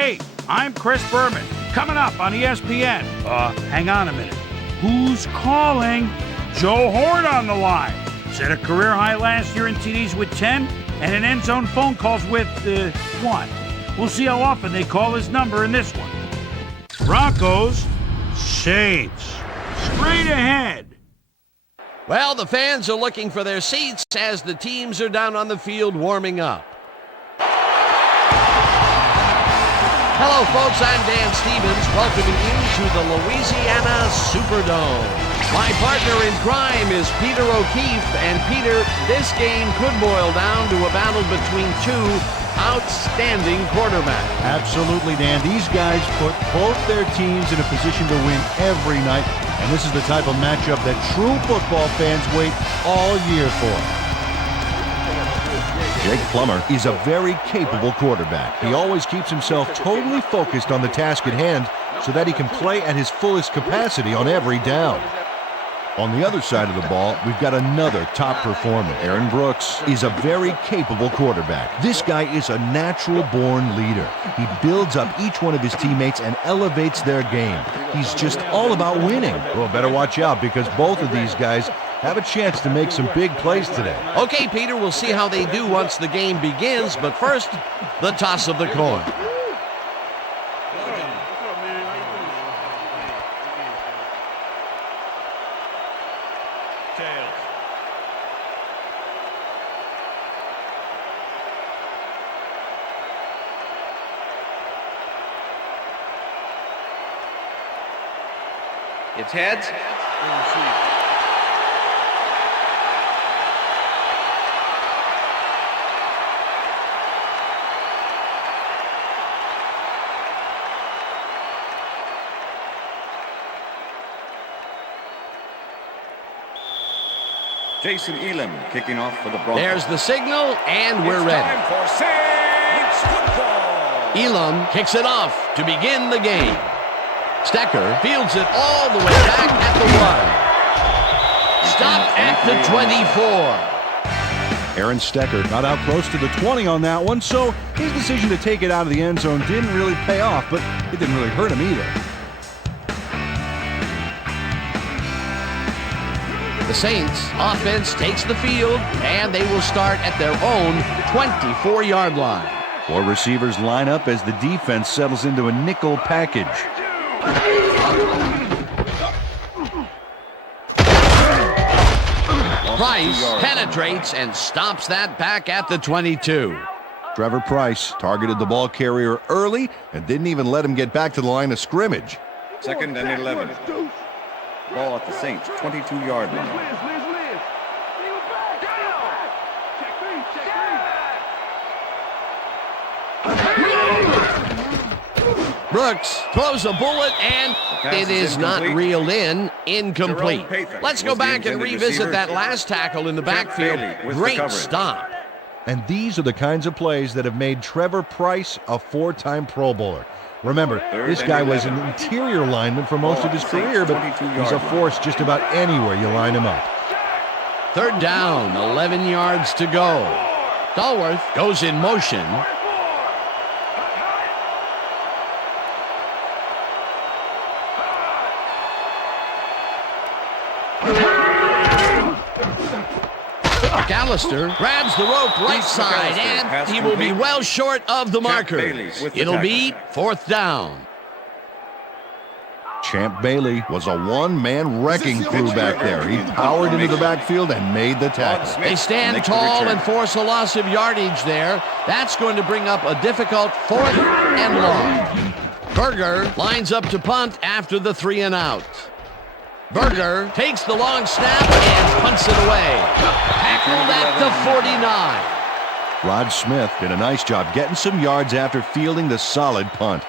Hey, I'm Chris Berman. Coming up on ESPN. Hang on a minute. Who's calling? Joe Horn on the line. Set a career high last year in TDs with 10 and in end zone phone calls with, 1. We'll see how often they call his number in this one. Broncos, Saints. Straight ahead. Well, the fans are looking for their seats as the teams are down on the field warming up. Hello, folks. I'm Dan Stevens, welcoming you to the Louisiana Superdome. My partner in crime is Peter O'Keefe. And Peter, this game could boil down to a battle between two outstanding quarterbacks. Absolutely, Dan. These guys put both their teams in a position to win every night. And this is the type of matchup that true football fans wait all year for. Jake Plummer is a very capable quarterback. He always keeps himself totally focused on the task at hand so that he can play at his fullest capacity on every down. On the other side of the ball, we've got another top performer. Aaron Brooks is a very capable quarterback. This guy is a natural-born leader. He builds up each one of his teammates and elevates their game. He's just all about winning. Well, better watch out because both of these guys have a chance to make some big plays today. Okay, Peter, we'll see how they do once the game begins, but first, the toss of the coin. It's heads. Jason Elam kicking off for the Broncos. There's the signal, and we're ready. Time for Saints football. Elam kicks it off to begin the game. Stecker fields it all the way back at the 1. Stopped at the 24. Aaron Stecker got out close to the 20 on that one, so his decision to take it out of the end zone didn't really pay off, but it didn't really hurt him either. The Saints offense takes the field, and they will start at their own 24-yard line. 4 receivers line up as the defense settles into a nickel package. Price penetrates and stops that back at the 22. Trevor Price targeted the ball carrier early and didn't even let him get back to the line of scrimmage. 2nd and 11. Ball at the Saints 22-yard line. Brooks throws a bullet, and it is not reeled in. Incomplete. Let's go back and revisit that last tackle in the backfield. Great stop. And these are the kinds of plays that have made Trevor Price a 4-time Pro Bowler. Remember, this guy was an interior lineman for most of his career, but he's a force just about anywhere you line him up. 3rd down, 11 yards to go. Dalworth goes in motion. McAllister grabs the rope right side, and he will be well short of the marker. It'll be 4th down. Champ Bailey was a one-man wrecking crew back there. He powered into the backfield and made the tackle. They stand tall and force a loss of yardage there. That's going to bring up a difficult 4th and long. Berger lines up to punt after the 3 and out. Berger takes the long snap and punts it away. Tackled at the 49. Rod Smith did a nice job getting some yards after fielding the solid punt.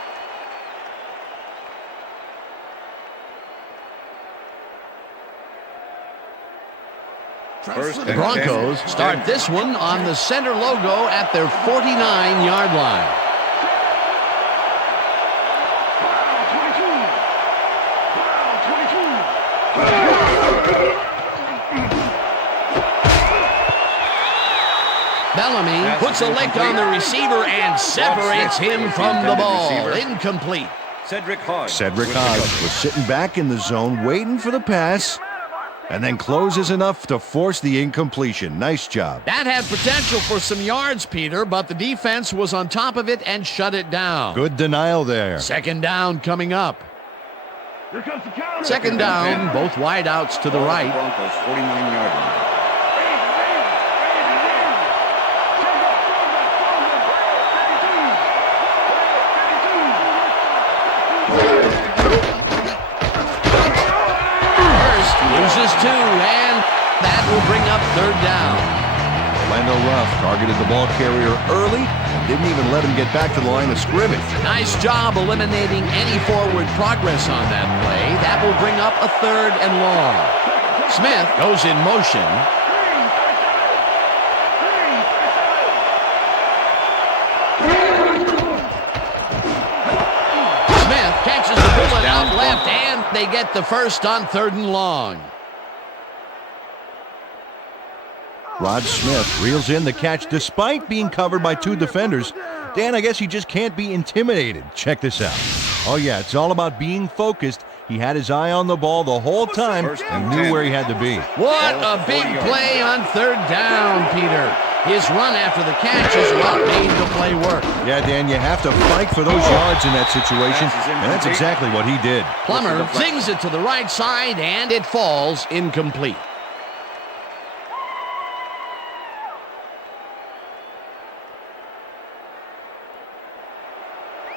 The Broncos start this one on the center logo at their 49-yard line. Bellamy puts a lick on the receiver and separates him from the ball. Incomplete. Cedric Hodge was sitting back in the zone, waiting for the pass, and then closes enough to force the incompletion. Nice job. That had potential for some yards, Peter, but the defense was on top of it and shut it down. Good denial there. Second down coming up. Second down, both wideouts to the right. Broncos 49-yard line. Loses two, and that will bring up third down. Orlando Ruff targeted the ball carrier early and didn't even let him get back to the line of scrimmage. Nice job eliminating any forward progress on that play. That will bring up a third and long. Smith goes in motion. Smith catches the bullet out left, and they get the first on third and long. Rod Smith reels in the catch despite being covered by two defenders. Dan, I guess he just can't be intimidated. Check this out. Oh, yeah, it's all about being focused. He had his eye on the ball the whole time and knew where he had to be. What a big play on third down, Peter. His run after the catch is what made the play work. Yeah, Dan, you have to fight for those yards in that situation, and that's exactly what he did. Plummer zings it to the right side, and it falls incomplete.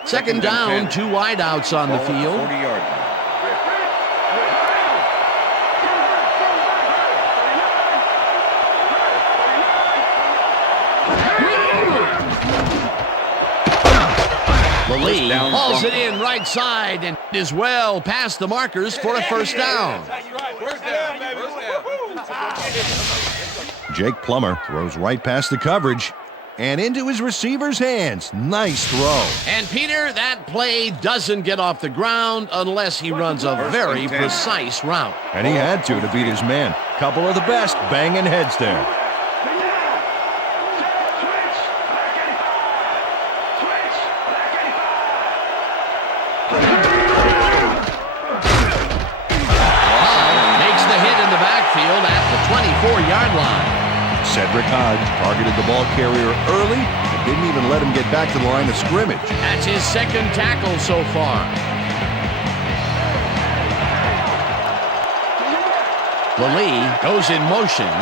Second down, two wideouts on the field. 40-yard line. Lee hauls it in right side and is well past the markers for a first down. Jake Plummer throws right past the coverage and into his receiver's hands. Nice throw. And Peter, that play doesn't get off the ground unless he runs a very precise route. And he had to beat his man. Couple of the best banging heads there. Makes the hit in the backfield at the 24-yard line. Cedric Hodge targeted the ball carrier early and didn't even let him get back to the line of scrimmage. That's his second tackle so far. Lee goes in motion.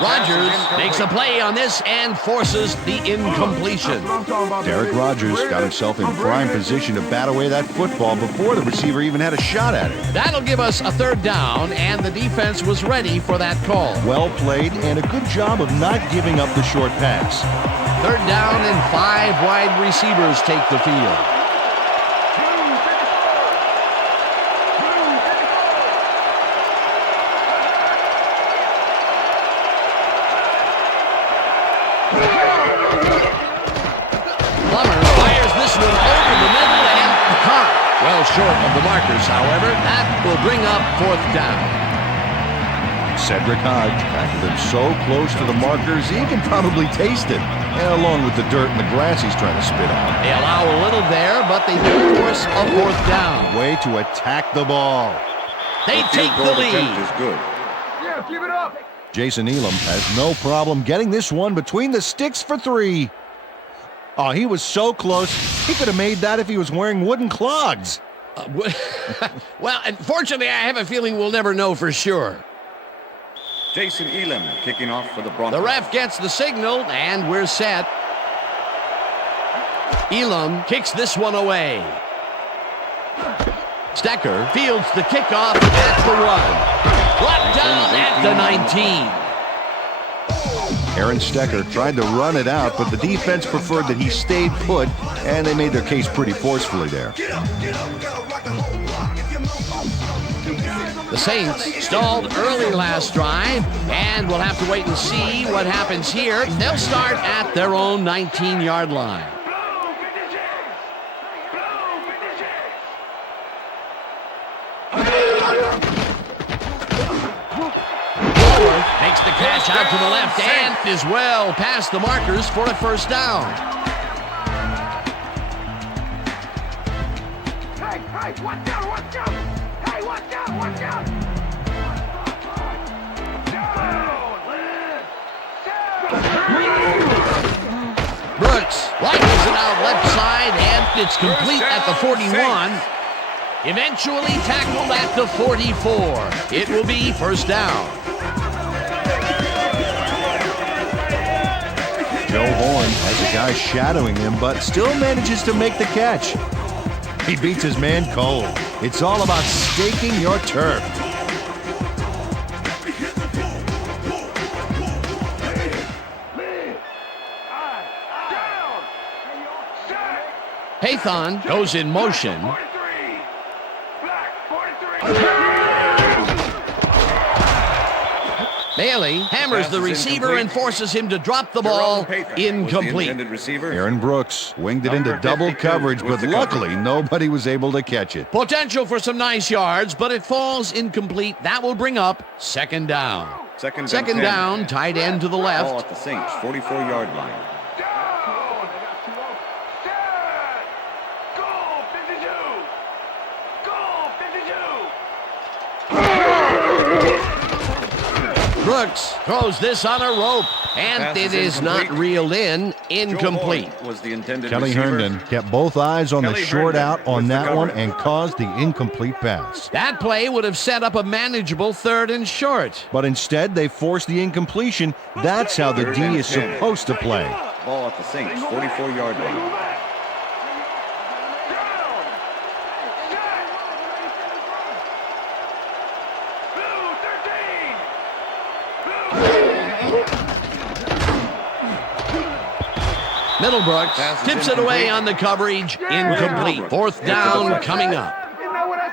Rodgers makes a play on this and forces the incompletion. Derek Rodgers got himself in prime position to bat away that football before the receiver even had a shot at it. That'll give us a third down, and the defense was ready for that call. Well played and a good job of not giving up the short pass. Third down and 5 wide receivers take the field. Short of the markers, however, that will bring up fourth down. Cedric Hodge tackled him so close to the markers, he can probably taste it, and along with the dirt and the grass he's trying to spit out. They allow a little there, but they do force a fourth down. Way to attack the ball. They take the lead. Is good. Yeah, keep it up. Jason Elam has no problem getting this one between the sticks for 3. Oh, he was so close. He could have made that if he was wearing wooden clogs. Well, unfortunately, I have a feeling we'll never know for sure. Jason Elam kicking off for the Broncos. The ref gets the signal, and we're set. Elam kicks this one away. Stecker fields the kickoff at the 1. Brought down at the 19. Aaron Stecker tried to run it out, but the defense preferred that he stayed put, and they made their case pretty forcefully there. The Saints stalled early last drive, and we'll have to wait and see what happens here. They'll start at their own 19-yard line. Pass out to the left and is well past the markers for a first down. Hey, watch out, watch out! Hey, watch out, watch out! Brooks lightens it out left side, and it's complete at the 41. Eventually tackled at the 44. It will be first down. Joe Horn has a guy shadowing him, but still manages to make the catch. He beats his man cold. It's all about staking your turf. Hathon goes in motion. Bailey hammers the receiver and forces him to drop the ball. Incomplete. Aaron Brooks winged it into double coverage, but luckily nobody was able to catch it. Potential for some nice yards, but it falls incomplete. That will bring up second down. Second down, tight end to the Ball left. at the Saints, 44-yard line. Brooks throws this on a rope, and it is not reeled in. Incomplete. Was the intended Kelly receiver. Herndon kept both eyes on the Kelly short Herndon out on with the that one cover. and caused the incomplete pass. That play would have set up a manageable third and short. But instead, they forced the incompletion. That's how the D is supposed to play. Ball at the Saints, 44-yard line. Middlebrooks tips it away on the coverage. Incomplete. Fourth down coming up.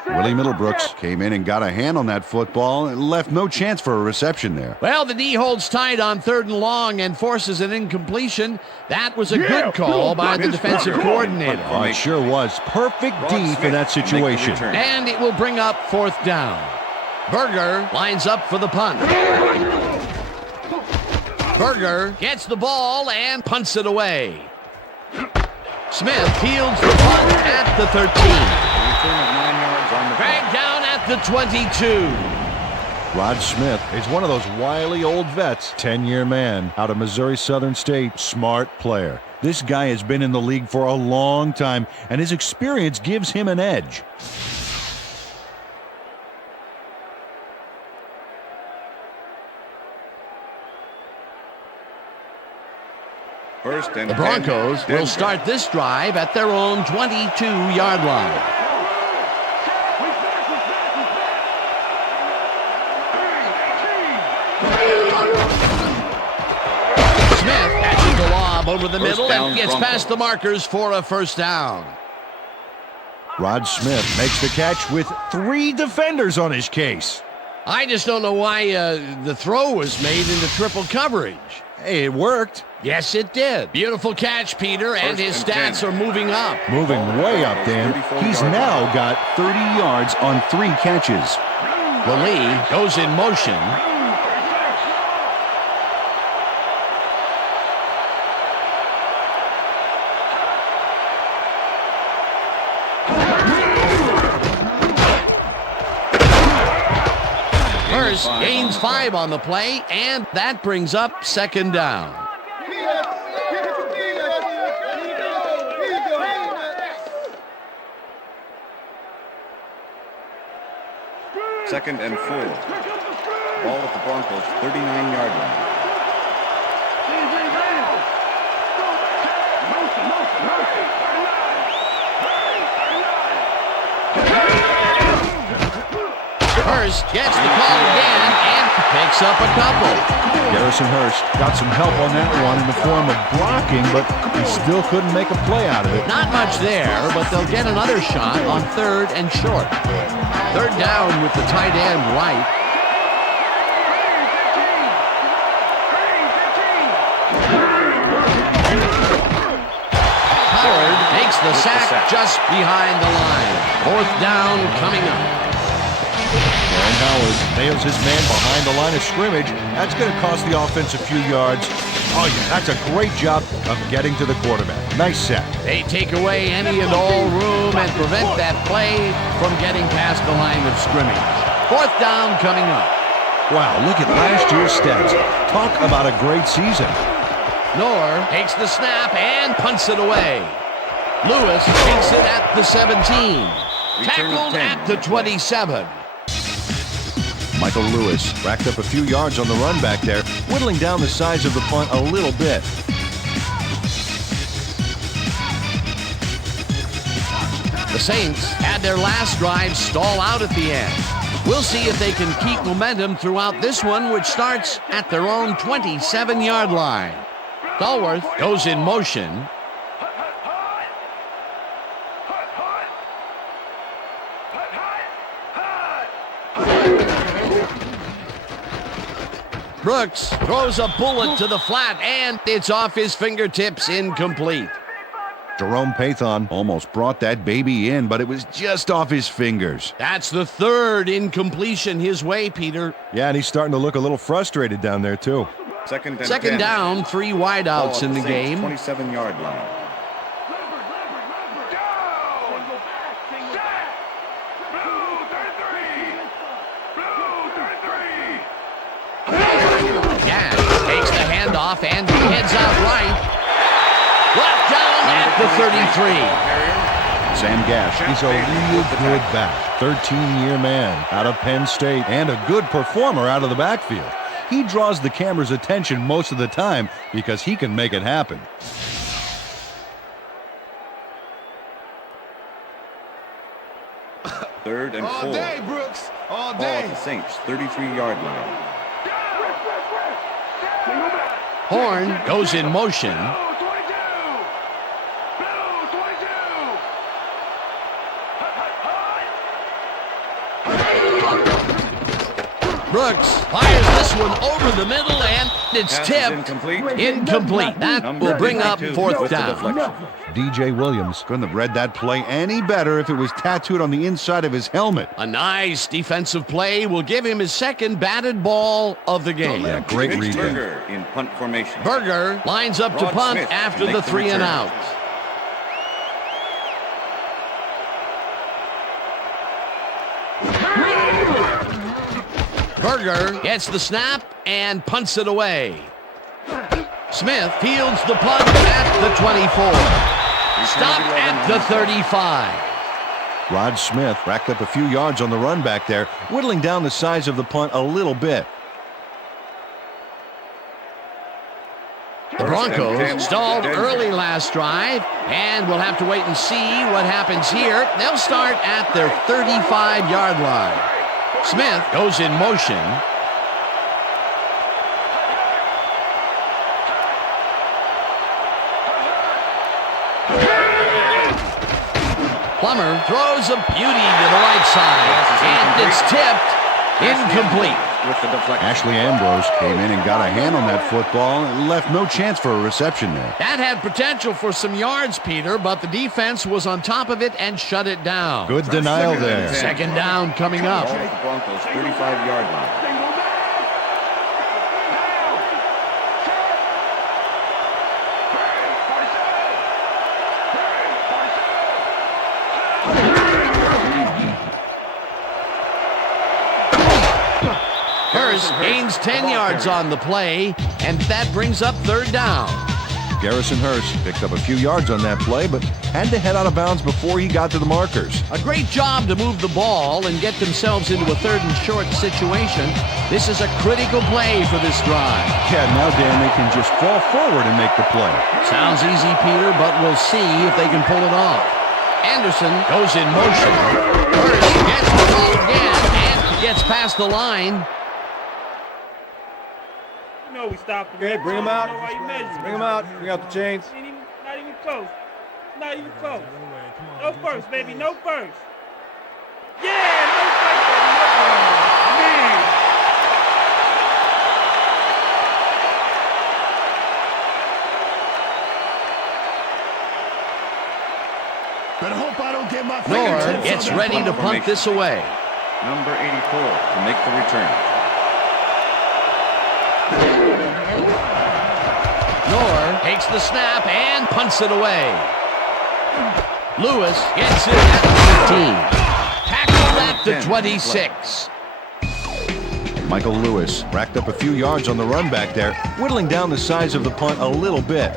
Willie Middlebrooks came in and got a hand on that football and left no chance for a reception there. Well, the D holds tight on third and long and forces an incompletion. That was a good call by the defensive coordinator. Oh, it sure was. Perfect D for that situation. And it will bring up fourth down. Berger lines up for the punt. Berger gets the ball and punts it away. Smith fields the punt at the 13. Dragged down at the 22. Rod Smith is one of those wily old vets, 10-year man out of Missouri Southern State, smart player. This guy has been in the league for a long time, and his experience gives him an edge. The Broncos will start this drive at their own 22-yard line. Smith catches the lob over the middle and gets past the markers for a first down. Rod Smith makes the catch with 3 defenders on his case. I just don't know why the throw was made into triple coverage. Hey, it worked. Yes, it did. Beautiful catch, Peter, and his stats are moving up. Moving way up, Dan. He's now got 30 yards on 3 catches. The lead goes in motion. Hurst gains 5 on the play, and that brings up second down. Second and 4. Ball at the Broncos, 39-yard line. Hurst gets the call again and picks up a couple. Garrison Hurst got some help on that one in the form of blocking, but he still couldn't make a play out of it. Not much there, but they'll get another shot on third and short. Third down with the tight end right. Howard makes the sack just behind the line. Fourth down coming up. And Howard nails his man behind the line of scrimmage. That's going to cost the offense a few yards. Oh, yeah, that's a great job of getting to the quarterback. Nice sack. They take away any and all room and prevent that play from getting past the line of scrimmage. 4th down coming up. Wow, look at last year's stats. Talk about a great season. Knorr takes the snap and punts it away. Lewis takes it at the 17. Tackled at the 27. Michael Lewis racked up a few yards on the run back there, whittling down the size of the punt a little bit. The Saints had their last drive stall out at the end. We'll see if they can keep momentum throughout this one, which starts at their own 27-yard line. Stallworth goes in motion. Brooks throws a bullet to the flat, and it's off his fingertips, incomplete. Jerome Pathon almost brought that baby in, but it was just off his fingers. That's the 3rd incompletion his way, Peter. Yeah, and he's starting to look a little frustrated down there, too. Second down, 3 wideouts in the game. 27-yard line. Gash takes the handoff and he heads out right. Brought down at the 33. Sam Gash, he's a real good back. 13-year man out of Penn State and a good performer out of the backfield. He draws the camera's attention most of the time because he can make it happen. Third and 4. All day, Brooks. All Ball day. at the Saints' 33-yard line. Horn goes in motion. Brooks fires this one over the middle, and it's Pass is tipped. Incomplete. That will bring up 4th down. DJ Williams couldn't have read that play any better if it was tattooed on the inside of his helmet. A nice defensive play will give him his 2nd batted ball of the game. Yeah, great read there. Berger in punt formation. Berger lines up to Rod punt Smith after make the 3 and return. out. Berger gets the snap and punts it away. Smith fields the punt at the 24. Stopped at the 35. Rod Smith racked up a few yards on the run back there, whittling down the size of the punt a little bit. The Broncos stalled early last drive, and we'll have to wait and see what happens here. They'll start at their 35-yard line. Smith goes in motion. Plummer throws a beauty to the right side, and it's tipped. Incomplete. With the deflection. Ashley Ambrose came in and got a hand on that football and left no chance for a reception there. That had potential for some yards, Peter, but the defense was on top of it and shut it down. Good denial there. 2nd down coming up. Ball at the Broncos' 35-yard line. Hurst gains 10 yards on the play, and that brings up 3rd down. Garrison Hurst picked up a few yards on that play, but had to head out of bounds before he got to the markers. A great job to move the ball and get themselves into a 3rd and short situation. This is a critical play for this drive. Yeah, now, Dan, they can just fall forward and make the play. Sounds easy, Peter, but we'll see if they can pull it off. Anderson goes in motion. Hurst gets the ball again and gets past the line. No, we stopped him. Okay, bring him out. Why you measuring? Bring him out. Bring out the chains. Not even close. Not even close. No first, baby. No first. Yeah, no first, baby. No first. Man. Better hope I don't get my Knorr fingertips gets on that ready to ball. punt this away. Number 84 to make the return. Nor takes the snap and punts it away. Lewis gets it at the 15. Tackled at the 26. Michael Lewis racked up a few yards on the run back there, whittling down the size of the punt a little bit.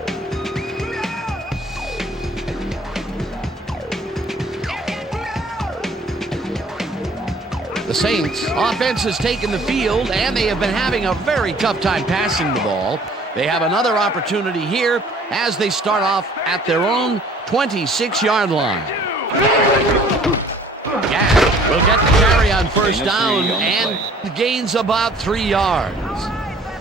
The Saints offense has taken the field, and they have been having a very tough time passing the ball. They have another opportunity here as they start off at their own 26-yard line. Gash will get the carry on first down and gains about 3 yards.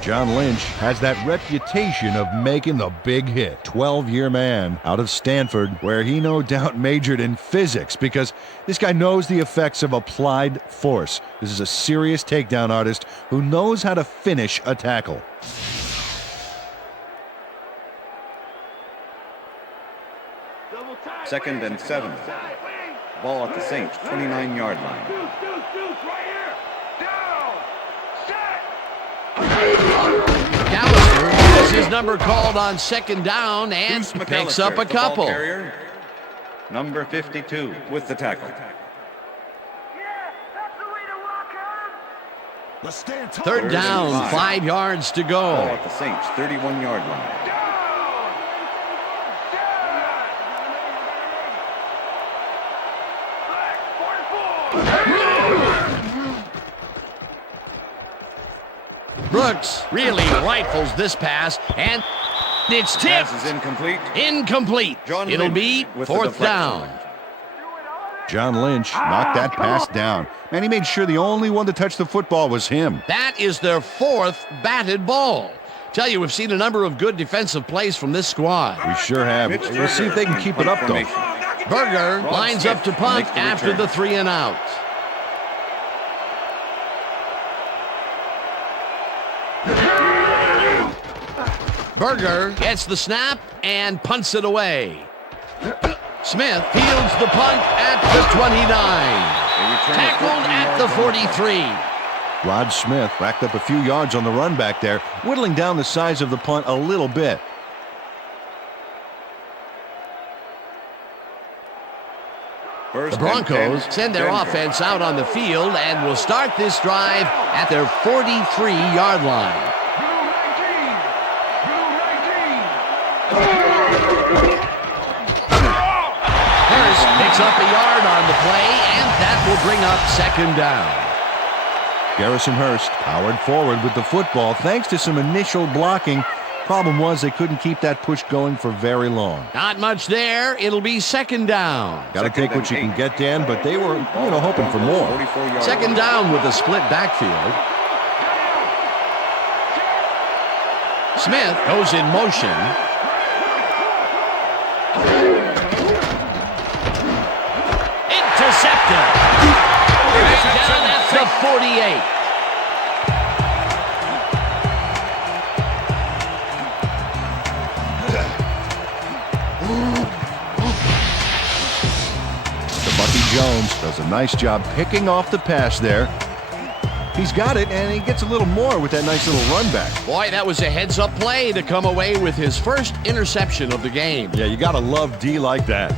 John Lynch has that reputation of making the big hit. 12-year man out of Stanford, where he no doubt majored in physics because this guy knows the effects of applied force. This is a serious takedown artist who knows how to finish a tackle. Second and 7. Ball at the Saints 29-yard line. Callister has his number called on second down and Deuce picks McAllister, up a the ball couple. carrier. Number 52 with the tackle. Third down, 5 yards to Ball go. at the Saints 31-yard line. Brooks really rifles this pass, and it's tipped. Pass is incomplete. Incomplete. John It'll Lynch be with the fourth deflection. down. John Lynch knocked that pass down, and he made sure the only one to touch the football was him. That is their fourth batted ball. Tell you, we've seen a number of good defensive plays from this squad. We sure have. We'll see if they can keep it up, though. Berger Ron lines Smith up to punt makes the after return. the 3 and out. Berger gets the snap and punts it away. Smith fields the punt at the 29. Tackled at the 43. Rod Smith racked up a few yards on the run back there, whittling down the size of the punt a little bit. The Broncos send their offense out on the field and will start this drive at their 43-yard line. Hurst picks up a yard on the play, and that will bring up second down. Garrison Hurst powered forward with the football thanks to some initial blocking. Problem was they couldn't keep that push going for very long. Not much there. It'll be second down. Got to take what you can get, Dan, but they were, hoping for more. Second down with a split backfield. Smith goes in motion. Intercepted. Down at the 48. Bucky Jones does a nice job picking off the pass there. He's got it, and he gets a little more with that nice little run back. Boy, that was a heads-up play to come away with his first interception of the game. Yeah, you got to love D like that.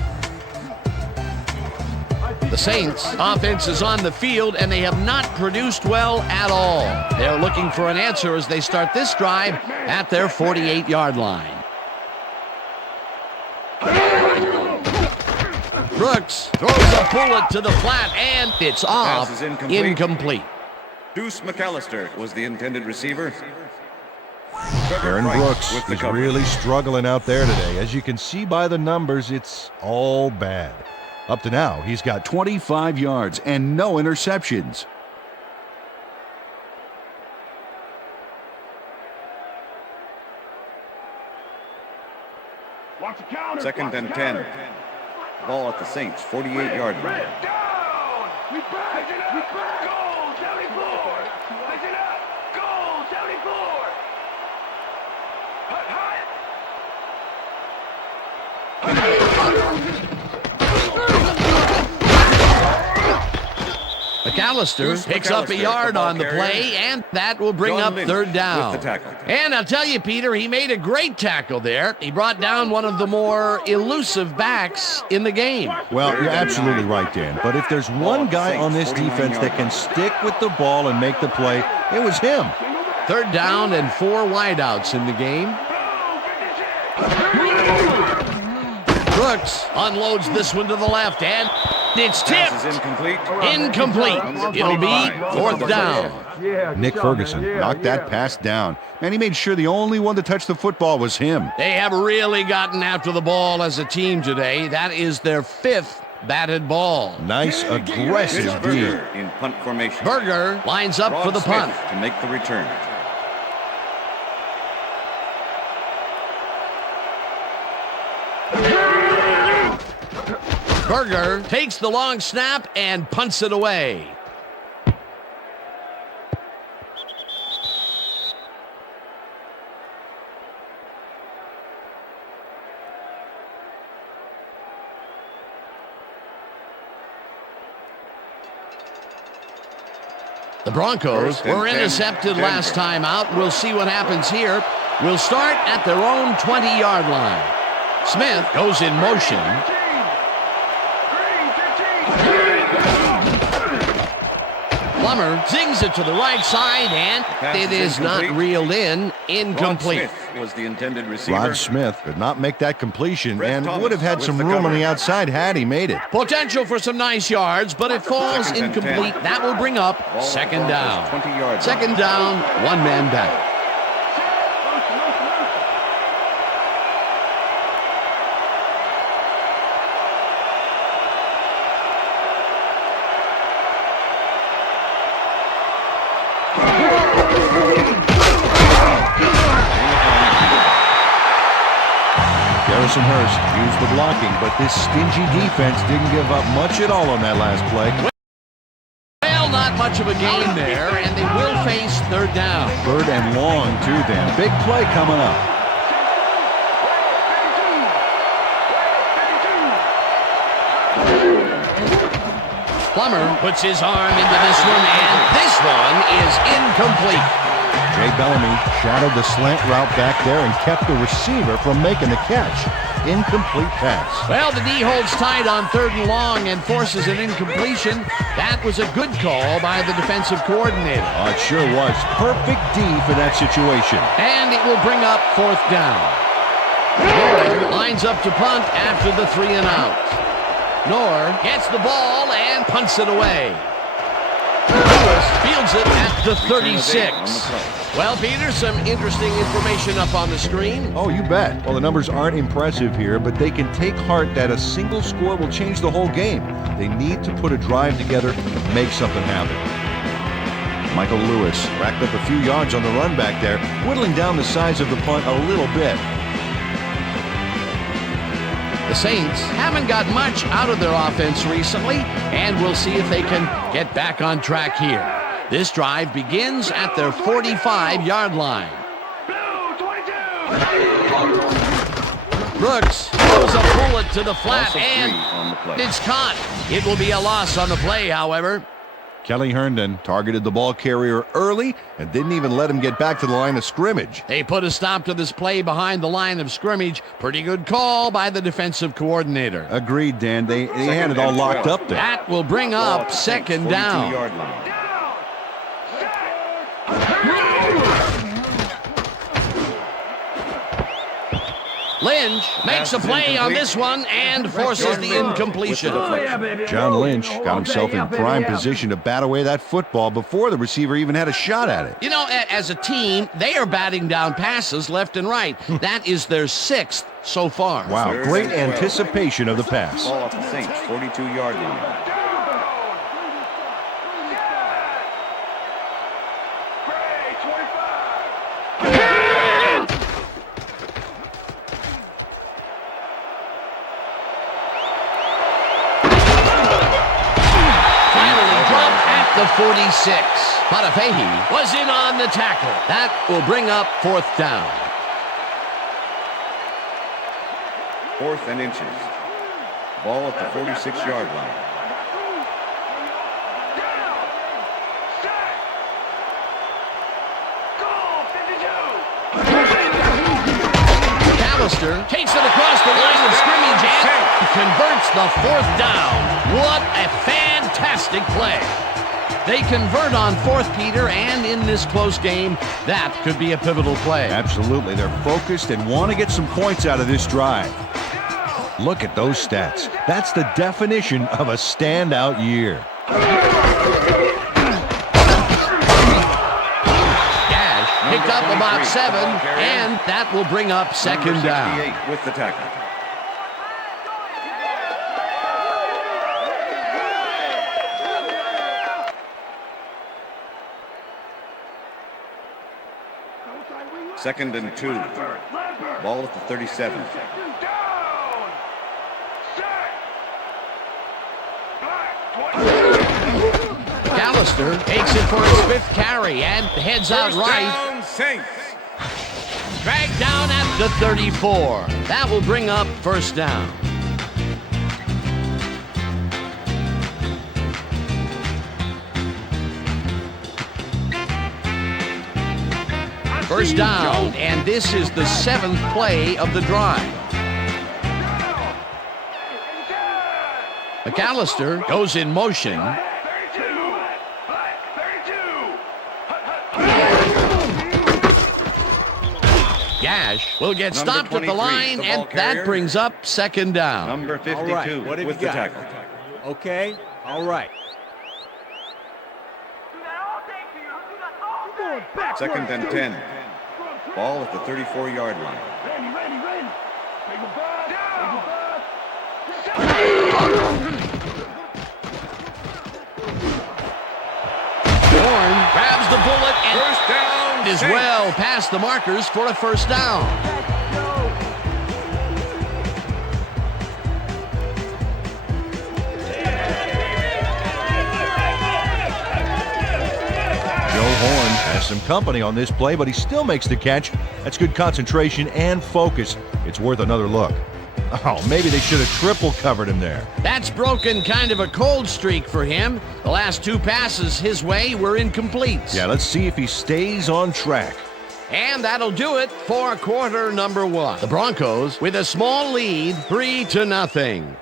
The Saints offense is on the field, and they have not produced well at all. They're looking for an answer as they start this drive at their 48-yard line. Brooks throws a bullet to the flat, and it's off. Pass is incomplete. Incomplete. Deuce McAllister was the intended receiver. Aaron Brooks with the is coverage. really struggling out there today. As you can see by the numbers, it's all bad. Up to now, he's got 25 yards and no interceptions. Second and 10. Ball at the Saints 48-yard line. We back it up. We back. Goal 74. Listen up. Goal 74. Hut, hut. McAllister picks up a yard on the play, and that will bring up third down. With the tackle. And I'll tell you, Peter, he made a great tackle there. He brought down one of the more elusive backs in the game. Well, you're absolutely right, Dan. But if there's one guy on this defense that can stick with the ball and make the play, it was him. Third down and 4 wideouts in the game. Brooks unloads this one to the left, and it's tipped. Pass is incomplete. Incomplete. It'll be fourth down. Nick Ferguson knocked that pass down. And he made sure the only one to touch the football was him. They have really gotten after the ball as a team today. That is their 5th batted ball. Nice, aggressive D. Berger in punt formation. Berger lines up for the punt. Smith to make the return. Berger takes the long snap and punts it away. The Broncos were intercepted last time out. We'll see what happens here. We'll start at their own 20-yard line. Smith goes in motion. Plummer zings it to the right side, and it is not reeled in. Incomplete. Rod Smith was the intended receiver. Rod Smith could not make that completion Brett and Thomas would have had with some the room on cover. the outside had he made it. Potential for some nice yards, but it falls Second and incomplete. 10. That will bring up Ball second Broncos down. 20 yards. Second down, one man back. Garrison Hurst used the blocking, but this stingy defense didn't give up much at all on that last play. Well, not much of a gain there, and they will face third down. Third and long, too, Dan. Big play coming up. Plummer puts his arm into this one, and this one is incomplete. Jay Bellamy shadowed the slant route back there and kept the receiver from making the catch. Incomplete pass. Well, the D holds tight on third and long and forces an incompletion. That was a good call by the defensive coordinator. Oh, it sure was. Perfect D for that situation. And it will bring up fourth down. Noor lines up to punt after the 3 and out. Noor gets the ball and punts it away. Lewis fields it at the 36. Well, Peter, some interesting information up on the screen. Oh, you bet. Well, the numbers aren't impressive here, but they can take heart that a single score will change the whole game. They need to put a drive together and make something happen. Michael Lewis racked up a few yards on the run back there, whittling down the size of the punt a little bit. The Saints haven't got much out of their offense recently, and we'll see if they can get back on track here. This drive begins at their 45-yard line. Brooks throws a bullet to the flat, and it's caught. It will be a loss on the play, however. Kelly Herndon targeted the ball carrier early and didn't even let him get back to the line of scrimmage. They put a stop to this play behind the line of scrimmage. Pretty good call by the defensive coordinator. Agreed, Dan. They had it all locked up there. That will bring up second down. Lynch makes a play on this one and forces the incompletion. John Lynch got himself in prime position to bat away that football before the receiver even had a shot at it. You know, as a team, they are batting down passes left and right. That is their 6th so far. Wow, great anticipation of the pass. Ball at the Saints, 42-yard line. The 46. Patafehi was in on the tackle. That will bring up fourth down. 4th and inches. Ball at the 46-yard line. McAllister takes it across the line of scrimmage and converts the 4th down. What a fantastic play. They convert on 4th, Peter, and in this close game, that could be a pivotal play. Absolutely. They're focused and want to get some points out of this drive. Look at those stats. That's the definition of a standout year. Gash picked up about 7, and that will bring up 2nd down. With the tackle. Second and 2. Ball at the 37. McAllister takes it for his 5th carry and heads out right. Dragged down at the 34. That will bring up 1st down. First down, and this is the 7th play of the drive. McAllister goes in motion. Gash will get stopped at the line, and that brings up 2nd down. Number 52 right, what have with you the got? tackle. Okay, all right. 2nd and 10. Ball at the 34-yard line. Horn grabs the bullet and is well past the markers for a 1st down. Horn has some company on this play, but he still makes the catch. That's good concentration and focus. It's worth another look. Oh, maybe they should have triple covered him there. That's broken kind of a cold streak for him. The last 2 passes his way were incomplete. Yeah, let's see if he stays on track. And that'll do it for quarter number 1. The Broncos with a small lead, 3-0.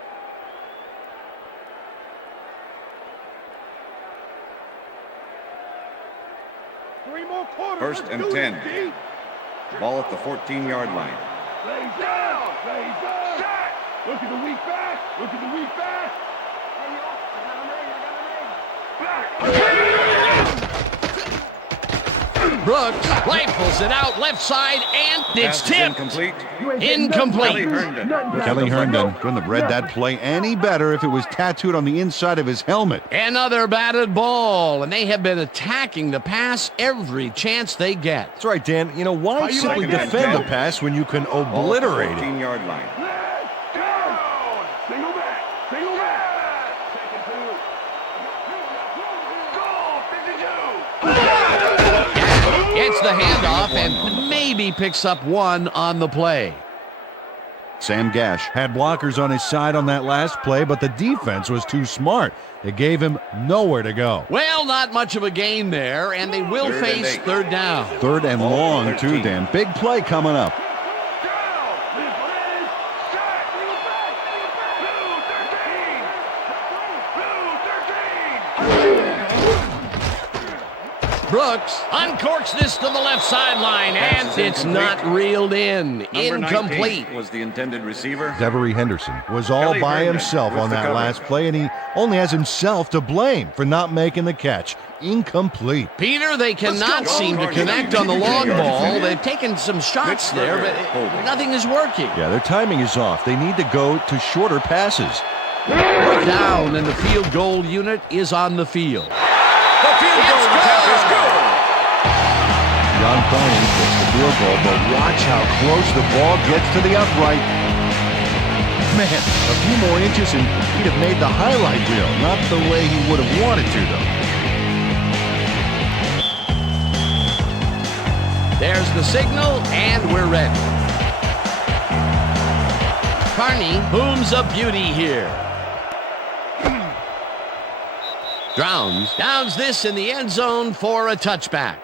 First and 10. Ball at the 14-yard line. Lays down. Look at the weak back. Look at the weak back. Brooks rifles it out left side, and it's Pass is tipped. incomplete. Incomplete. Kelly Herndon couldn't have read that play any better if it was tattooed on the inside of his helmet. Another batted ball, and they have been attacking the pass every chance they get. That's right, Dan. You know, why simply Second and defend 10. the pass when you can Ball at the obliterate it? 14-yard line. Down. Single back. Goal. 52. Gets the handoff and maybe picks up 1 on the play. Sam Gash had blockers on his side on that last play, but the defense was too smart. It gave him nowhere to go. Well, not much of a gain there, and they will 3rd and face 8. 3rd down. 3rd and Ball long, 13. too, Dan. Big play coming up. Brooks uncorks this to the left sideline, and Pass is it's incomplete. not reeled in. Number Incomplete. 19 was the intended receiver. Devery Henderson was all Kelly by Herndon himself with on the that cover. last play, and he only has himself to blame for not making the catch. Incomplete. Peter, they cannot go. seem to Gordon. connect on the long Gordon. ball. They've taken some shots Good there, but holding. nothing is working. Yeah, their timing is off. They need to go to shorter passes. 4th down, and the field goal unit is on the field. The field goal attempt is good. John Carney gets the field goal, but watch how close the ball gets to the upright. Man, a few more inches and he'd have made the highlight reel. Not the way he would have wanted to, though. There's the signal, and we're ready. Carney booms a beauty here. Downs this in the end zone for a touchback.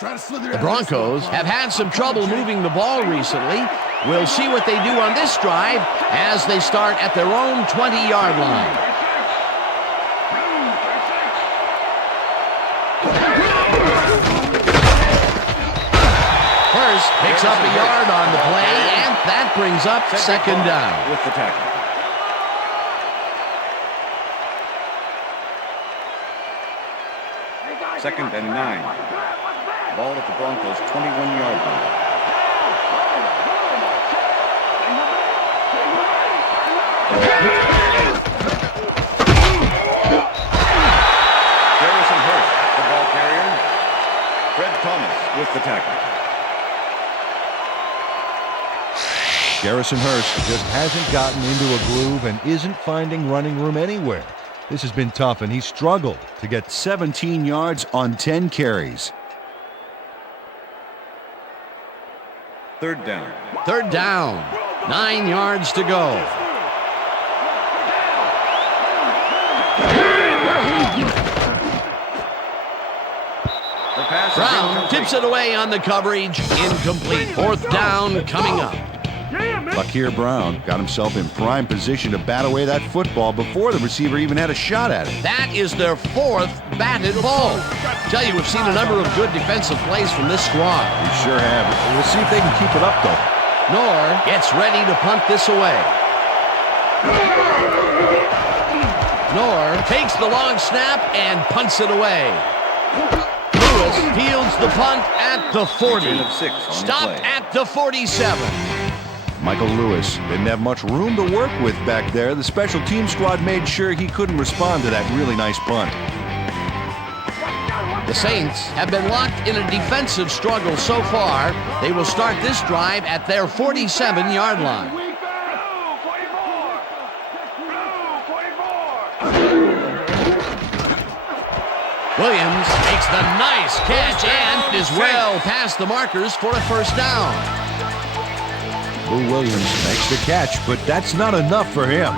The Broncos have had some trouble moving the ball recently. We'll see what they do on this drive as they start at their own 20-yard line. Hurst picks up a yard on the play, and that brings up second down. With the tackle. Second and 9. Ball at the Broncos' 21-yard line. Garrison Hurst, the ball carrier. Fred Thomas with the tackle. Garrison Hurst just hasn't gotten into a groove and isn't finding running room anywhere. This has been tough, and he struggled to get 17 yards on 10 carries. Third down. Third down. 9 yards to go. The pass is Brown incomplete. tips it away on the coverage. Incomplete. Fourth down coming up. Fakir Brown got himself in prime position to bat away that football before the receiver even had a shot at it. That is their fourth batted ball. Tell you, we've seen a number of good defensive plays from this squad. We sure have. We'll see if they can keep it up, though. Nor gets ready to punt this away. Nor takes the long snap and punts it away. Lewis fields the punt at the 40. Gain of 6 on the Stopped play. at the 47. Michael Lewis didn't have much room to work with back there. The special team squad made sure he couldn't respond to that really nice punt. The Saints have been locked in a defensive struggle so far. They will start this drive at their 47-yard line. Blue 44. Blue 44. Williams makes the nice catch and is well past the markers for a first down. Boo Williams makes the catch, but that's not enough for him.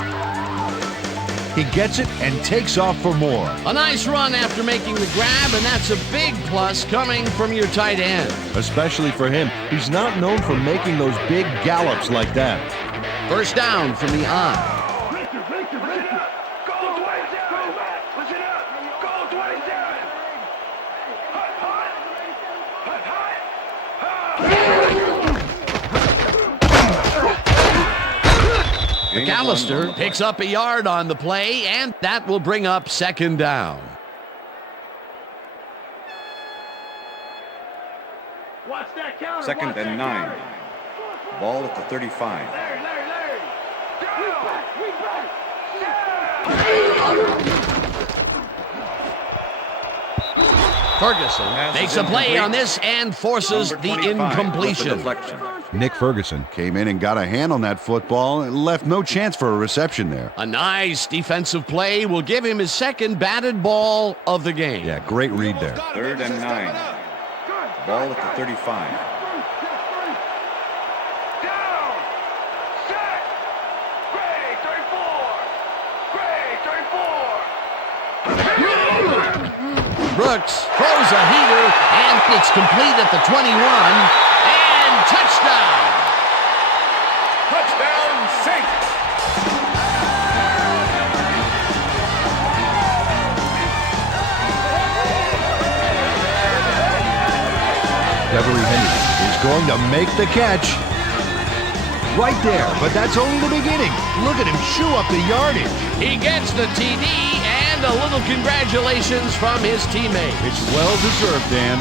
He gets it and takes off for more. A nice run after making the grab, and that's a big plus coming from your tight end. Especially for him. He's not known for making those big gallops like that. First down from the eye. Listen up. Go 27. Listen up. Go 27. Hut, hut. Hut, hut. McAllister picks up a yard on the play, and that will bring up second down. Watch that counter. Second Watch and that 9. counter. Ball at the 35. Larry. Down. We back. Ferguson Pass makes is a play incomplete. on this and forces Number the 25 with the incompletion. deflection. Nick Ferguson came in and got a hand on that football and left no chance for a reception there. A nice defensive play will give him his second batted ball of the game. Yeah, great read there. Third and 9. Ball at the 35. Down. Set. Gray 34. Brooks throws a heater, and it's complete at the 21, and touchdown. Touchdown, Saints! Beverly Henry is going to make the catch. Right there, but that's only the beginning. Look at him chew up the yardage. He gets the TD, and a little congratulations from his teammate. It's well deserved, Dan.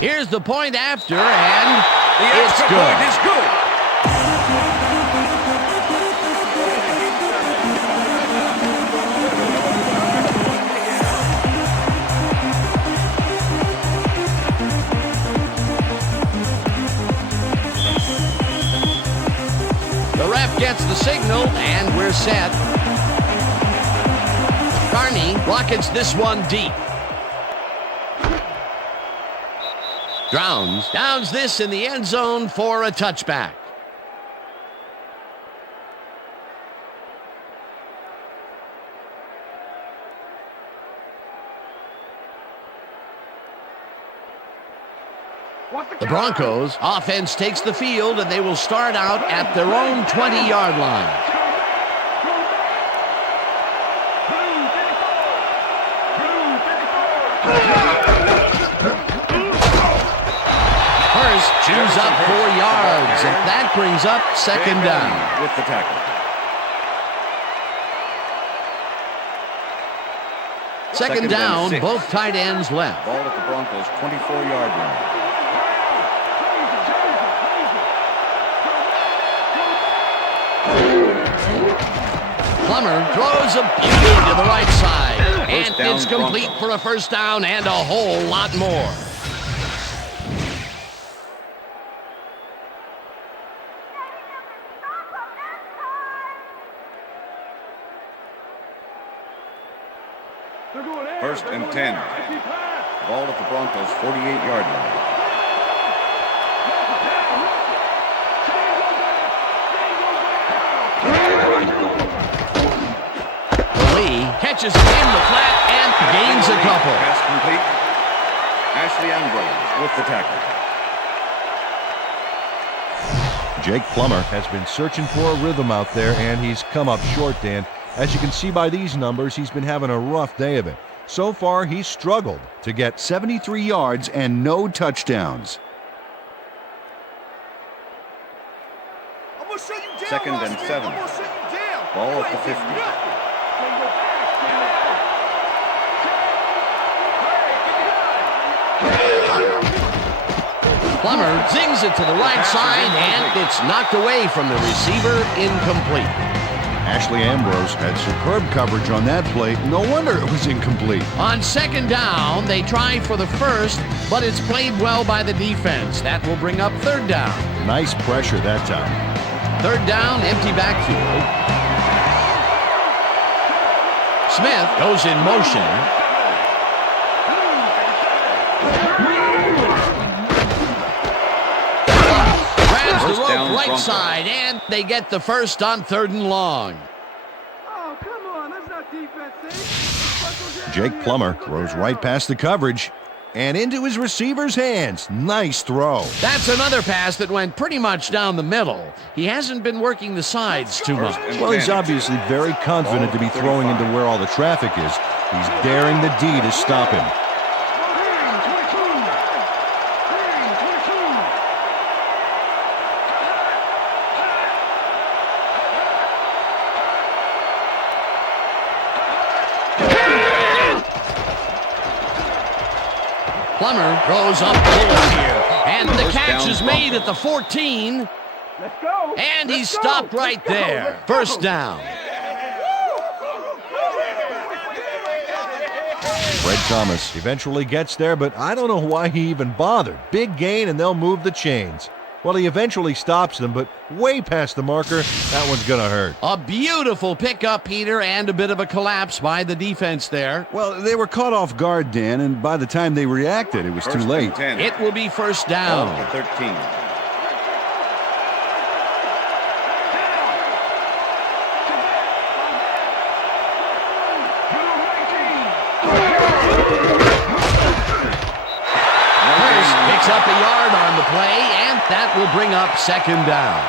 Here's the point after, and The it's extra good. point is good. The ref gets the signal, and we're set. Carney rockets this one deep. Downs this in the end zone for a touchback. The Broncos offense takes the field, and they will start out at their own 20-yard line. Hurst chews up 4 yards, and that brings up second down. With the tackle. Second down, both tight ends left. Ball at the Broncos' 24-yard line. Plummer throws a beauty to the right side. And it's complete for a first down and a whole lot more. First and 10. Ball at the Broncos' 48-yard line. Catches him in the flat and gains a couple. Pass complete. Ashley Ambrose with the tackle. Jake Plummer has been searching for a rhythm out there, and he's come up short, Dan. As you can see by these numbers, he's been having a rough day of it. So far, he's struggled to get 73 yards and no touchdowns. Second and 7. Ball at the 50. Plummer zings it to the right side, and it's knocked away from the receiver, incomplete. Ashley Ambrose had superb coverage on that play. No wonder it was incomplete. On second down, they try for the first, but it's played well by the defense. That will bring up third down. Nice pressure that time. Third down, empty backfield. Smith goes in motion. The rope right side, and they get the first on third and long. Oh, come on. That's not defense, eh? Jake Plummer throws right past the coverage and into his receiver's hands. Nice throw. That's another pass that went pretty much down the middle. He hasn't been working the sides too much. Well, he's obviously very confident to be throwing into where all the traffic is. He's daring the D to stop him. Plummer throws up the middle here, and the catch is made at the 14. Let's go. And he stopped right there. First down. Fred Thomas eventually gets there, but I don't know why he even bothered. Big gain, and they'll move the chains. Well, he eventually stops them, but way past the marker. That one's going to hurt. A beautiful pickup, Peter, and a bit of a collapse by the defense there. Well, they were caught off guard, Dan, and by the time they reacted, it was too late. It will be first down. Ball at the 13. Picks up a yard on the play, and that will bring up second down.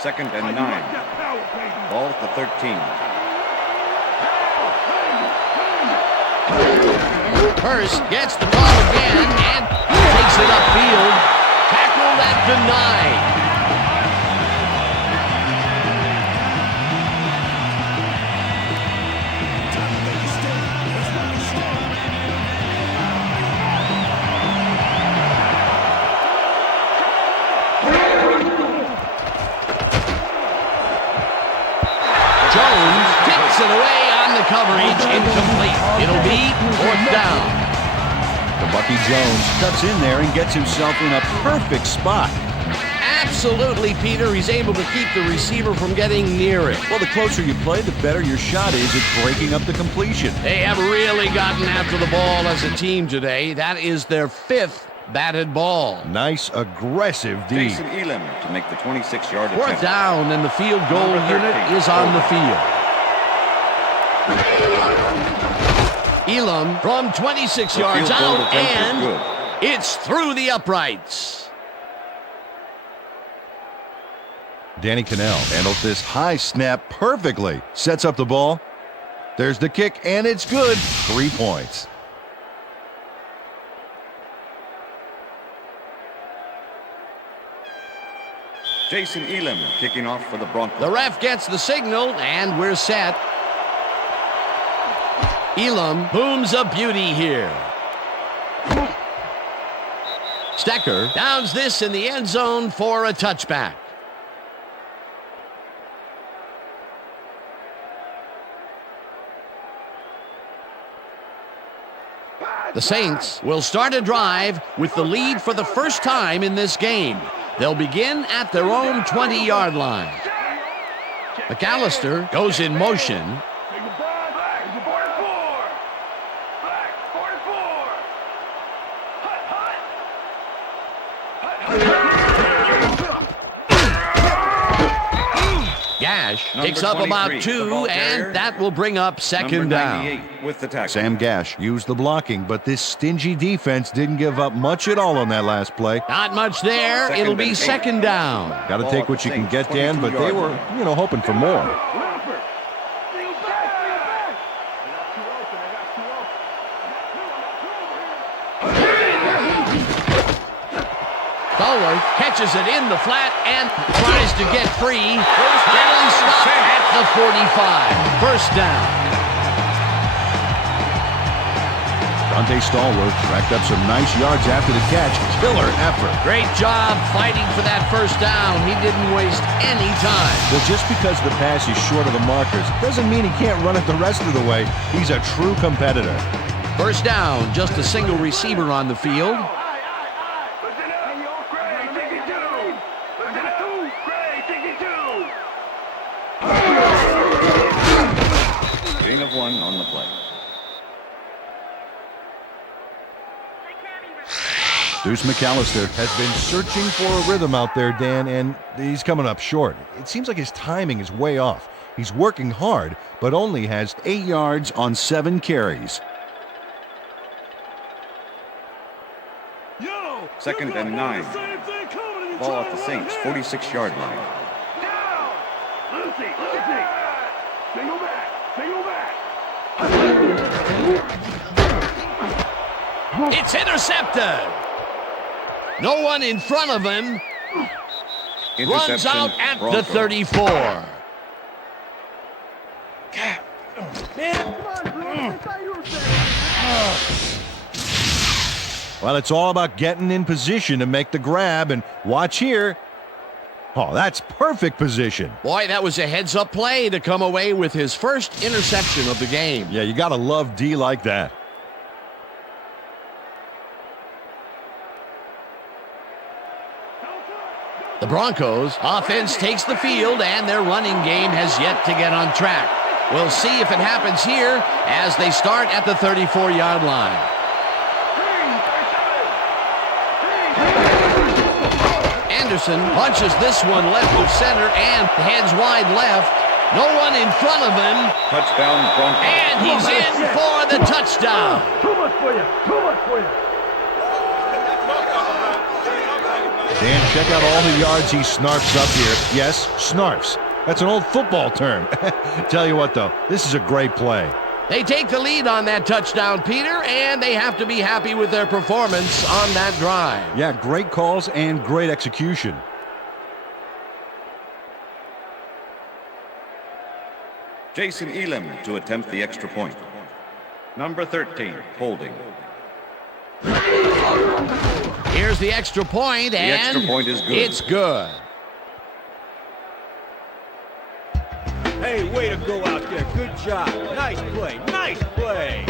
Second and 9. Ball at the 13. Hurst gets the ball again and takes it upfield. Tackled at the 9. It away on the coverage, incomplete. It'll be fourth down. Bucky Jones cuts in there and gets himself in a perfect spot. Absolutely, Peter. He's able to keep the receiver from getting near it. Well, the closer you play, the better your shot is at breaking up the completion. They have really gotten after the ball as a team today. That is their 5th batted ball. Nice, aggressive D. Jason Elam to make the 26-yard attempt. 4th down, and the field goal unit is on the field. Elam from 26 yards field goal out, attempt is and good. it's through the uprights. Danny Cannell handles this high snap perfectly. Sets up the ball. There's the kick, and it's good. 3 points. Jason Elam kicking off for the Broncos. The ref gets the signal, and we're set. Elam booms a beauty here. Stecker downs this in the end zone for a touchback. The Saints will start a drive with the lead for the first time in this game. They'll begin at their own 20-yard line. McAllister goes in motion. Gash picks up about 2, and that will bring up second down. With the tackle. Sam Gash used the blocking, but this stingy defense didn't give up much at all on that last play. Not much there. It'll be second down. Got to take what you can get, Dan, but they were, hoping for more. Bowler catches it in the flat and tries to get free. Finally stopped at the 45. First down. Dante Stallworth racked up some nice yards after the catch. Killer effort. Great job fighting for that first down. He didn't waste any time. Well, just because the pass is short of the markers doesn't mean he can't run it the rest of the way. He's a true competitor. First down, just a single receiver on the field. Gain of 1 on the play. Deuce McAllister has been searching for a rhythm out there, Dan, and he's coming up short. It seems like his timing is way off. He's working hard, but only has 8 yards on 7 carries. Second and 9. Ball at the Saints, 46-yard line. Lucy. Single back. It's intercepted. No one in front of him. Runs out at the 34. Well, it's all about getting in position to make the grab, and watch here. Oh, that's perfect position. Boy, that was a heads-up play to come away with his first interception of the game. Yeah, you got to love D like that. The Broncos offense takes the field, and their running game has yet to get on track. We'll see if it happens here as they start at the 34-yard line. Anderson punches this one left of center and heads wide left. No one in front of him. Touchdown, Broncos. And he's in for the touchdown. Too much for you. Dan, check out all the yards he snarfs up here. Yes, snarfs. That's an old football term. Tell you what, though, this is a great play. They take the lead on that touchdown, Peter, and they have to be happy with their performance on that drive. Yeah, great calls and great execution. Jason Elam to attempt the extra point. Number 13, holding. Here's the extra point, and extra point is good. It's good. Hey, way to go out there. Good job. Nice play. Nice play.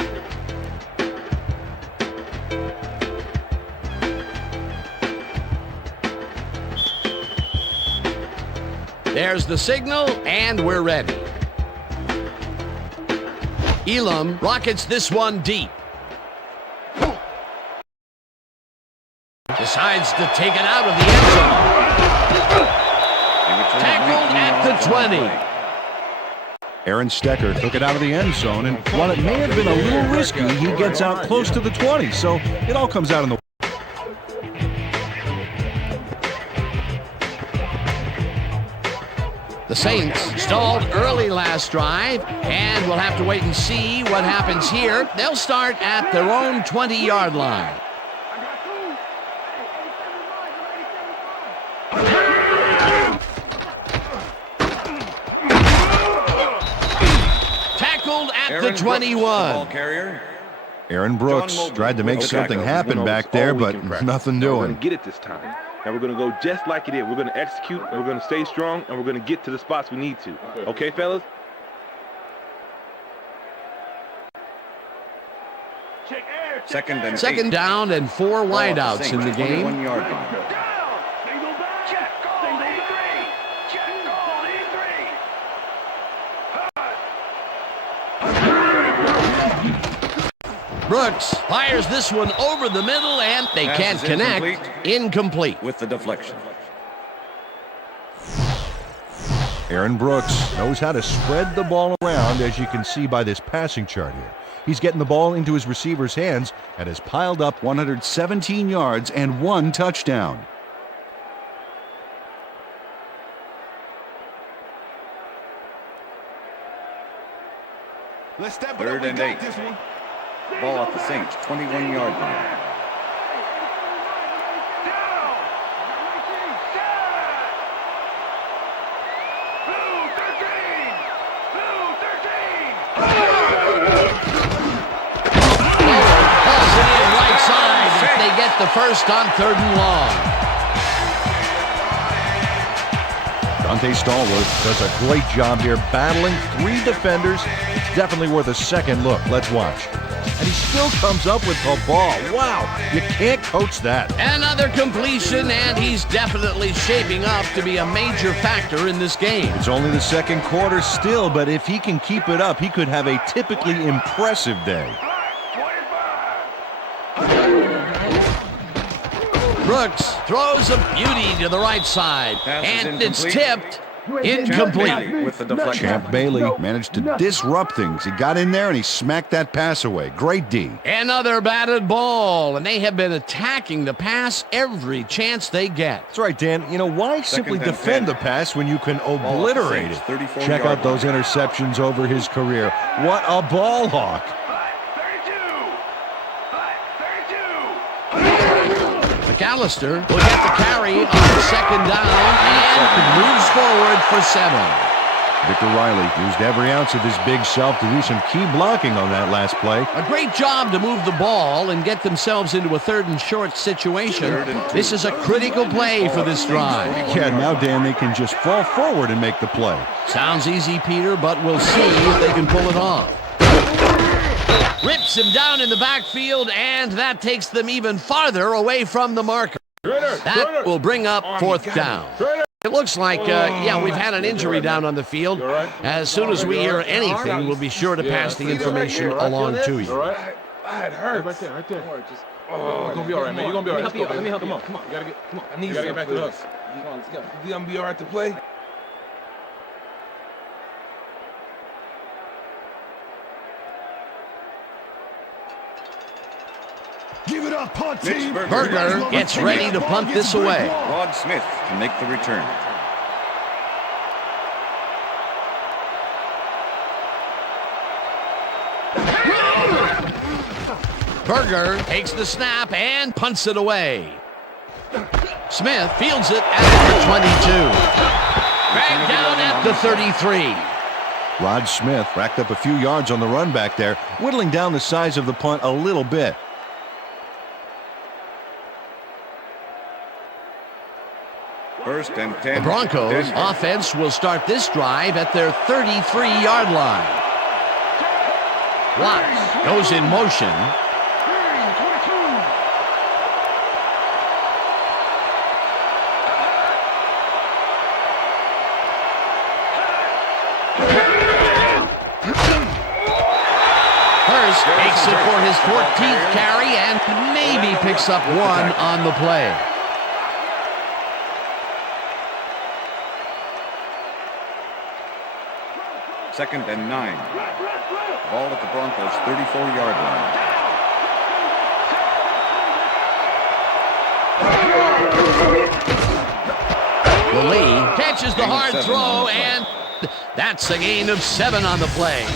There's the signal, and we're ready. Elam rockets this one deep. Decides to take it out of the end zone. Tackled at the 20. Aaron Stecker took it out of the end zone, and while it may have been a little risky, he gets out close to the 20, so it all comes out in the... The Saints stalled early last drive, and we'll have to wait and see what happens here. They'll start at their own 20-yard line. Tackled at the 21. Ball carrier. Aaron Brooks tried to make something happen back there, but nothing We're going doing. to get it this time. And we're going to go just like it is. We're going to execute, and we're going to stay strong, and we're going to get to the spots we need to. Okay, fellas? Second down and 4 wideouts in the game. 21-yard line. Down! Single back! Check! Goal! E3! Check! Goal! E3! Brooks fires this one over the middle, and they Pass can't is connect. Incomplete. With the deflection. Aaron Brooks knows how to spread the ball around, as you can see by this passing chart here. He's getting the ball into his receiver's hands and has piled up 117 yards and 1 touchdown. Let's step it Third up. We and got 8. this one. Ball at the Saints, 21-yard line. Down! Pulls it in right side if they get the first on 3rd and long. Dante Stallworth does a great job here battling 3 defenders. It's definitely worth a second look. Let's watch. And he still comes up with the ball. Wow, you can't coach that. Another completion, and he's definitely shaping up to be a major factor in this game. It's only the second quarter still, but if he can keep it up, he could have a typically impressive day. Brooks throws a beauty to the right side, Pass is and it's incomplete. tipped. Incomplete. With the deflection. Champ Bailey managed to disrupt things. He got in there and he smacked that pass away. Great D. Another batted ball, and they have been attacking the pass every chance they get. That's right, Dan. You know, why simply and defend 10. the pass when you can Ball at the obliterate Saints, it? 34 Check yard out those line. interceptions over his career. What a ball hawk. 32! McAllister will get the carry on 2nd down and moves forward for 7. Victor Riley used every ounce of his big self to do some key blocking on that last play. A great job to move the ball and get themselves into a 3rd and short situation. This is a critical play for this drive. Yeah, now, Dan, they can just fall forward and make the play. Sounds easy, Peter, but we'll see if they can pull it off. Rips him down in the backfield, and that takes them even farther away from the marker. That will bring up 4th down. It looks like, we've had an injury down on the field. As soon as we hear anything, we'll be sure to pass the information along to you. It hurts. Right there. Oh, you're gonna be all right, man. You're gonna be all right. Let me help you. Come on. You gotta get. Come on. I need you to get back to us. Come on, let's go. You gonna be all right to play? Give it up, punt team. Berger gets ready to punt this away. Rod Smith can make the return. Berger takes the snap and punts it away. Smith fields it at the 22. Dragged down at the 33. Rod Smith racked up a few yards on the run back there, whittling down the size of the punt a little bit. First and 10. The Broncos Denver. offense will start this drive at their 33-yard line. Watts goes in motion. Makes it for his 14th carry and maybe picks up one on the play. Second and 9. Ball at the Broncos' 34-yard line. Lee catches the hard throw, and that's a gain of 7 on the play.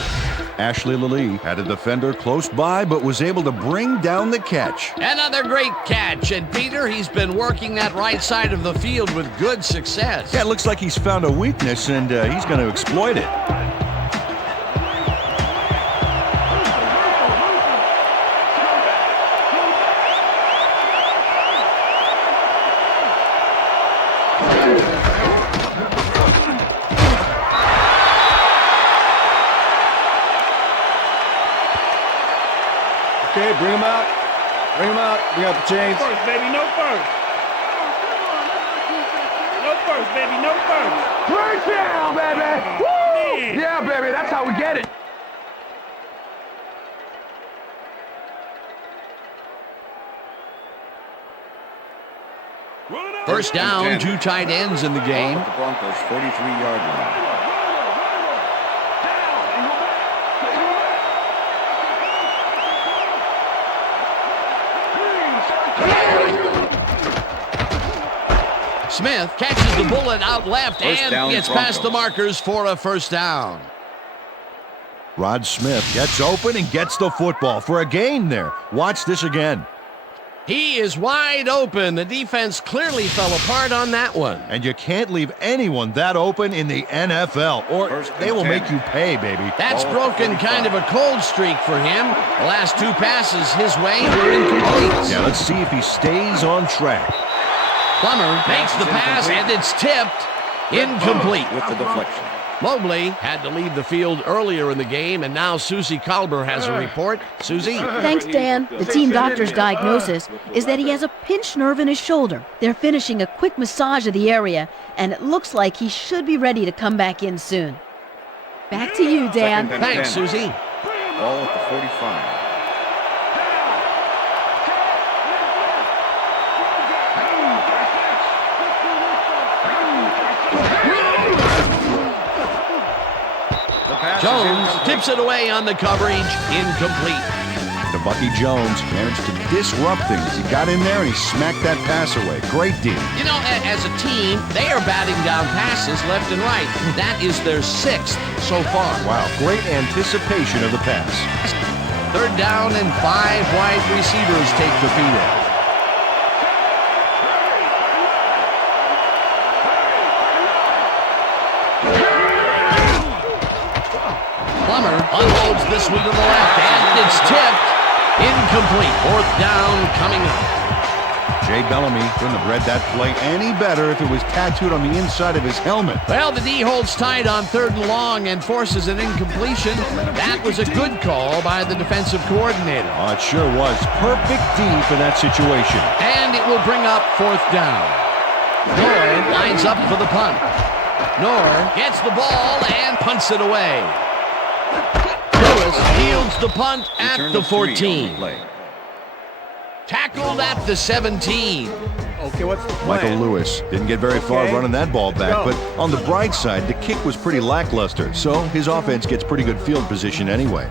Ashley Lilly had a defender close by, but was able to bring down the catch. Another great catch, and Peter, he's been working that right side of the field with good success. Yeah, it looks like he's found a weakness, and he's going to exploit it. Okay, bring him out. Bring him out. Bring out the chains. No first, baby, no first. No first, baby, no first. First down, baby. Woo! Man. Yeah, baby, that's how we get it. First down, 2 tight ends in the game. Ball at the Broncos' 43-yard line. Smith catches the bullet out left First and down, gets Broncos. past the markers for a first down. Rod Smith gets open and gets the football for a gain there. Watch this again. He is wide open. The defense clearly fell apart on that one. And you can't leave anyone that open in the NFL, or First they and will 10. make you pay, baby. That's Ball at the broken 45. kind of a cold streak for him. The last 2 passes his way were incomplete. Yeah, let's see if he stays on track. Plummer makes the pass, and it's tipped. Incomplete. With the deflection. Mobley had to leave the field earlier in the game, and now Susie Kalber has a report. Susie? Thanks, Dan. The team doctor's diagnosis is that he has a pinched nerve in his shoulder. They're finishing a quick massage of the area, and it looks like he should be ready to come back in soon. Back to you, Dan. Second and Thanks, 10. Susie. Ball at the 45. The pass is Jones incomplete. tips it away on the coverage. Incomplete. To Bucky Jones managed to disrupt things. He got in there and he smacked that pass away. Great deal. You know, as a team, they are batting down passes left and right. That is their 6th so far. Wow, great anticipation of the pass. Third down and 5 wide receivers take the field. Plummer unloads this one to the left, and it's tipped. Incomplete. 4th down coming up. Jay Bellamy couldn't have read that play any better if it was tattooed on the inside of his helmet. Well, the D holds tight on 3rd and long and forces an incompletion. That was a good call by the defensive coordinator. Oh, it sure was. Perfect D for that situation. And it will bring up 4th down. Noor lines up for the punt. Noor gets the ball and punts it away. Lewis fields the punt at Return the of 3 on the 14. play. Tackled at the 17. Okay, what's the plan? Michael Lewis didn't get very far Okay. running that ball back, Go. but on the bright side, the kick was pretty lackluster, so his offense gets pretty good field position anyway.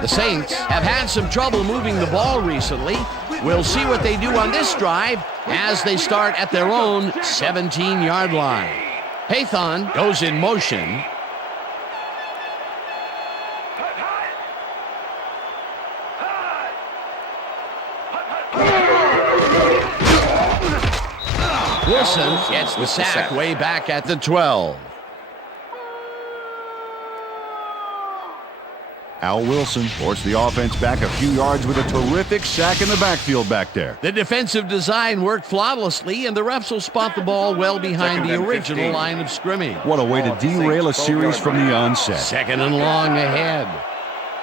The Saints have had some trouble moving the ball recently. We'll see what they do on this drive as they start at their own 17-yard line. Pathan goes in motion. Wilson gets the sack way back at the 12. Al Wilson forced the offense back a few yards with a terrific sack in the backfield back there. The defensive design worked flawlessly, and the refs will spot the ball well behind the original line of scrimmage. What a way to derail a series from the onset. 2nd and long ahead.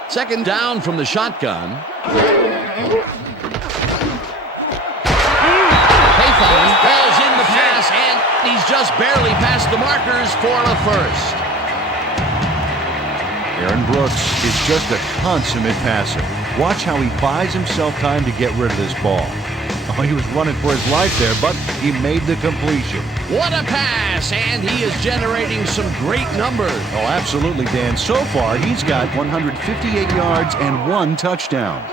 2nd down from the shotgun. Pathan falls in the pass, and he's just barely past the markers for a first. Aaron Brooks is just a consummate passer. Watch how he buys himself time to get rid of this ball. Oh, he was running for his life there, but he made the completion. What a pass, and he is generating some great numbers. Oh, absolutely, Dan. So far, he's got 158 yards and 1 touchdown.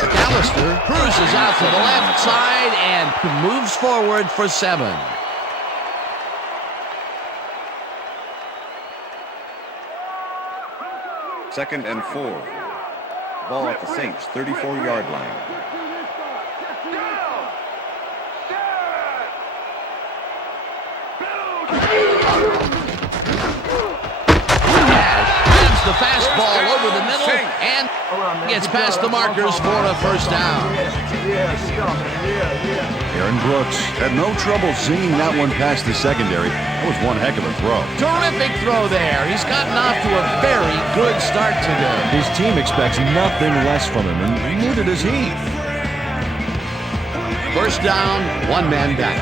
McAllister cruises out to the left side and moves forward for 7. Second and 4. Ball at the Saints' 34-yard line. Grabs the fastball over the middle and gets past the markers for a first down. Aaron Brooks had no trouble zinging that one past the secondary. That was one heck of a throw. Terrific throw there. He's gotten off to a very good start today. His team expects nothing less from him, and neither does he. First down, 1 man back.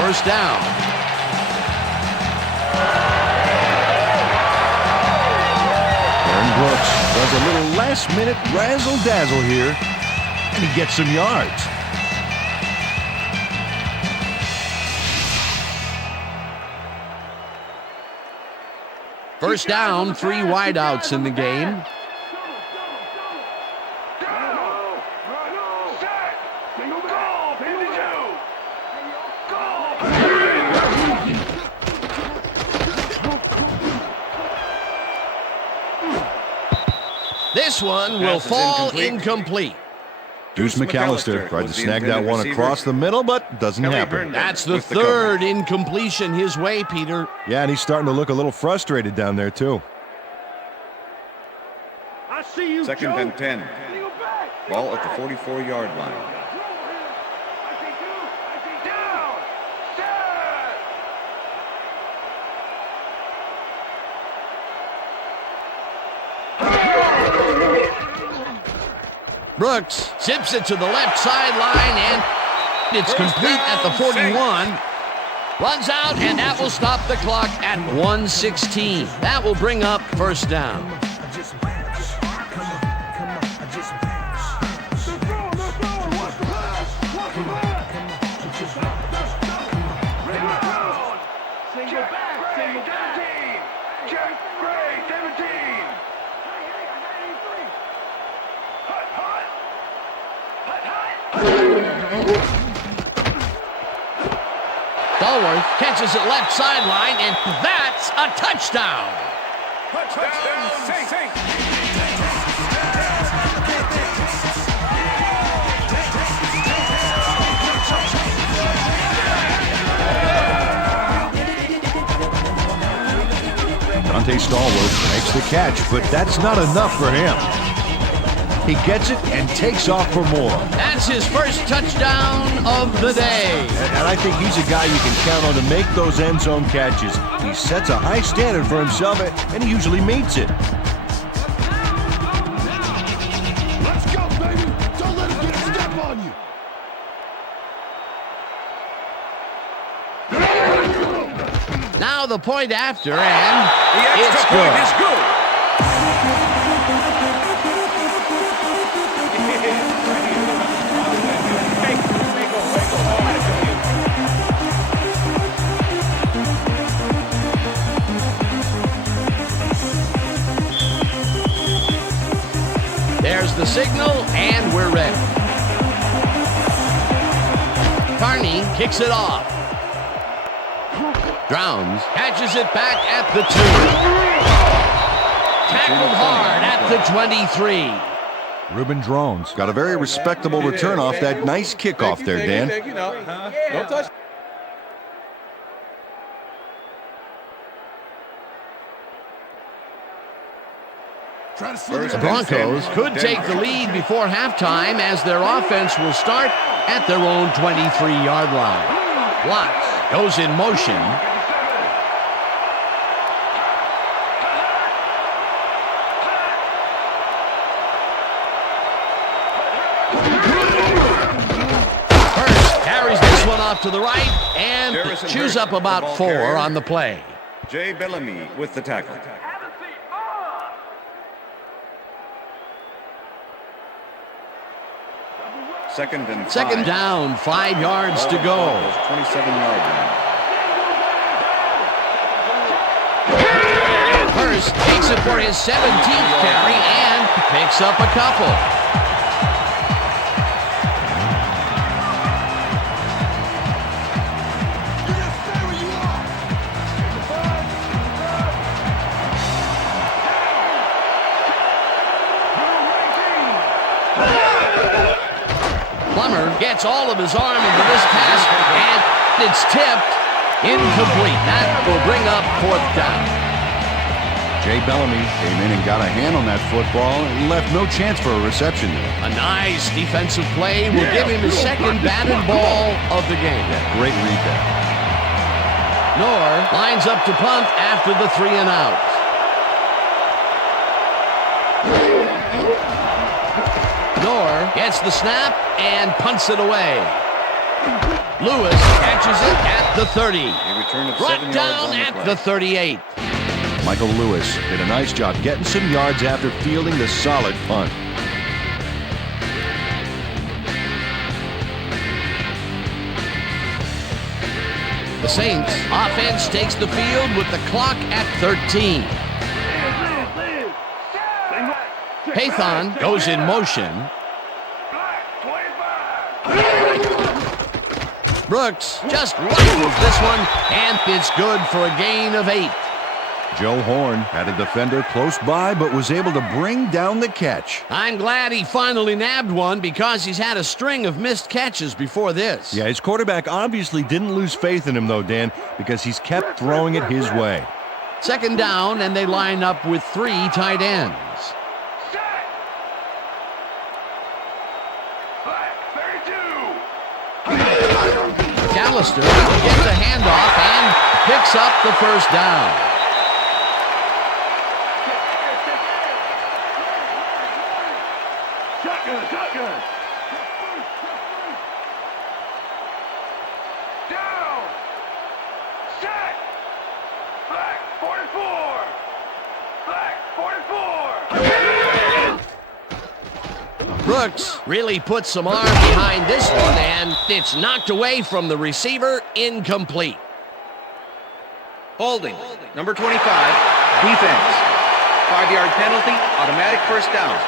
First down. Aaron Brooks does a little last-minute razzle-dazzle here, and he gets some yards. First down, 3 wideouts in the game. This one will fall incomplete. Deuce McAllister tried to snag that one across the middle, but doesn't happen. That's the third incompletion his way, Peter. Yeah, and he's starting to look a little frustrated down there, too. I see you, Second and 10. Ball at the 44-yard line. Brooks zips it to the left sideline, and it's complete at the 41. Runs out, and that will stop the clock at 1:16. That will bring up first down. Stallworth catches it left sideline, and that's a touchdown. Touchdown, Saints. Dante Stallworth makes the catch, but that's not enough for him. He gets it and takes off for more. That's his first touchdown of the day. And I think he's a guy you can count on to make those end zone catches. He sets a high standard for himself, and he usually meets it. Let's go, baby. Don't let him get a step on you. Now the point after, and The extra it's point good. is good. There's the signal, and we're ready. Carney kicks it off. Drowns catches it back at the 2. tackled hard at the 23. Reuben Drones. Got a very respectable return off that nice kickoff there, Dan. Don't touch. The Broncos could take the lead before halftime as their offense will start at their own 23-yard line. Watts goes in motion. Hurst carries this one off to the right and chews up about 4 on the play. Jay Bellamy with the tackle. Second down, 5 yards to go. 27-yard line. Hurst takes it for his 17th carry and picks up a couple. Plummer gets all of his arm into this pass, and it's tipped. Incomplete. That will bring up 4th down. Jay Bellamy came in and got a hand on that football and left no chance for a reception there. A nice defensive play will give him his second batted ball of the game. Yeah, great read there. Knorr lines up to punt after the 3 and out. Knorr gets the snap and punts it away. Lewis catches it at the 30. Brought down at the 38. Michael Lewis did a nice job getting some yards after fielding the solid punt. The Saints offense takes the field with the clock at 13. Pathon goes in motion. Brooks just rifles this one, and it's good for a gain of 8. Joe Horn had a defender close by, but was able to bring down the catch. I'm glad he finally nabbed one because he's had a string of missed catches before this. Yeah, his quarterback obviously didn't lose faith in him, though, Dan, because he's kept throwing it his way. Second down, and they line up with 3 tight ends. Callister gets a handoff and picks up the 1st down. Shotgun. Down. Set. Black 44. Black 44. Brooks really puts some arm behind this one, and it's knocked away from the receiver, incomplete. Holding, number 25, defense. 5-yard penalty, automatic 1st down.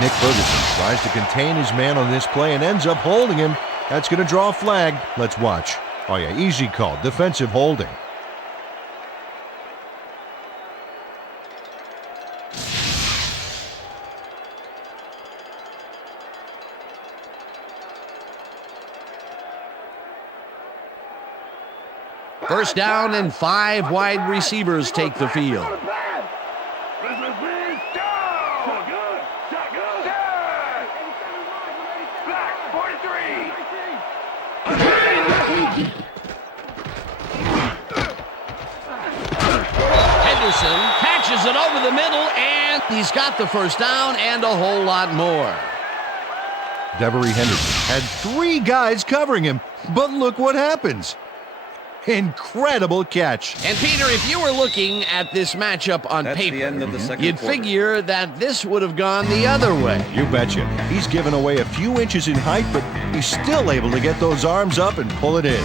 Nick Ferguson tries to contain his man on this play and ends up holding him. That's going to draw a flag. Let's watch. Oh, yeah, easy call. Defensive holding. First down, and 5 wide receivers take the field. Henderson catches it over the middle, and he's got the 1st down and a whole lot more. Devery Henderson had 3 guys covering him, but look what happens. Incredible catch. And Peter, if you were looking at this matchup on paper, you'd figure that this would have gone the other way. You betcha. He's given away a few inches in height, but he's still able to get those arms up and pull it in.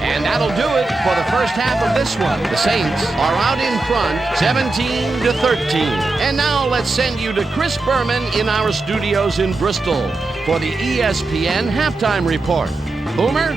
And that'll do it for the first half of this one. The Saints are out in front, 17-13. And now let's send you to Chris Berman in our studios in Bristol for the ESPN Halftime Report. Boomer?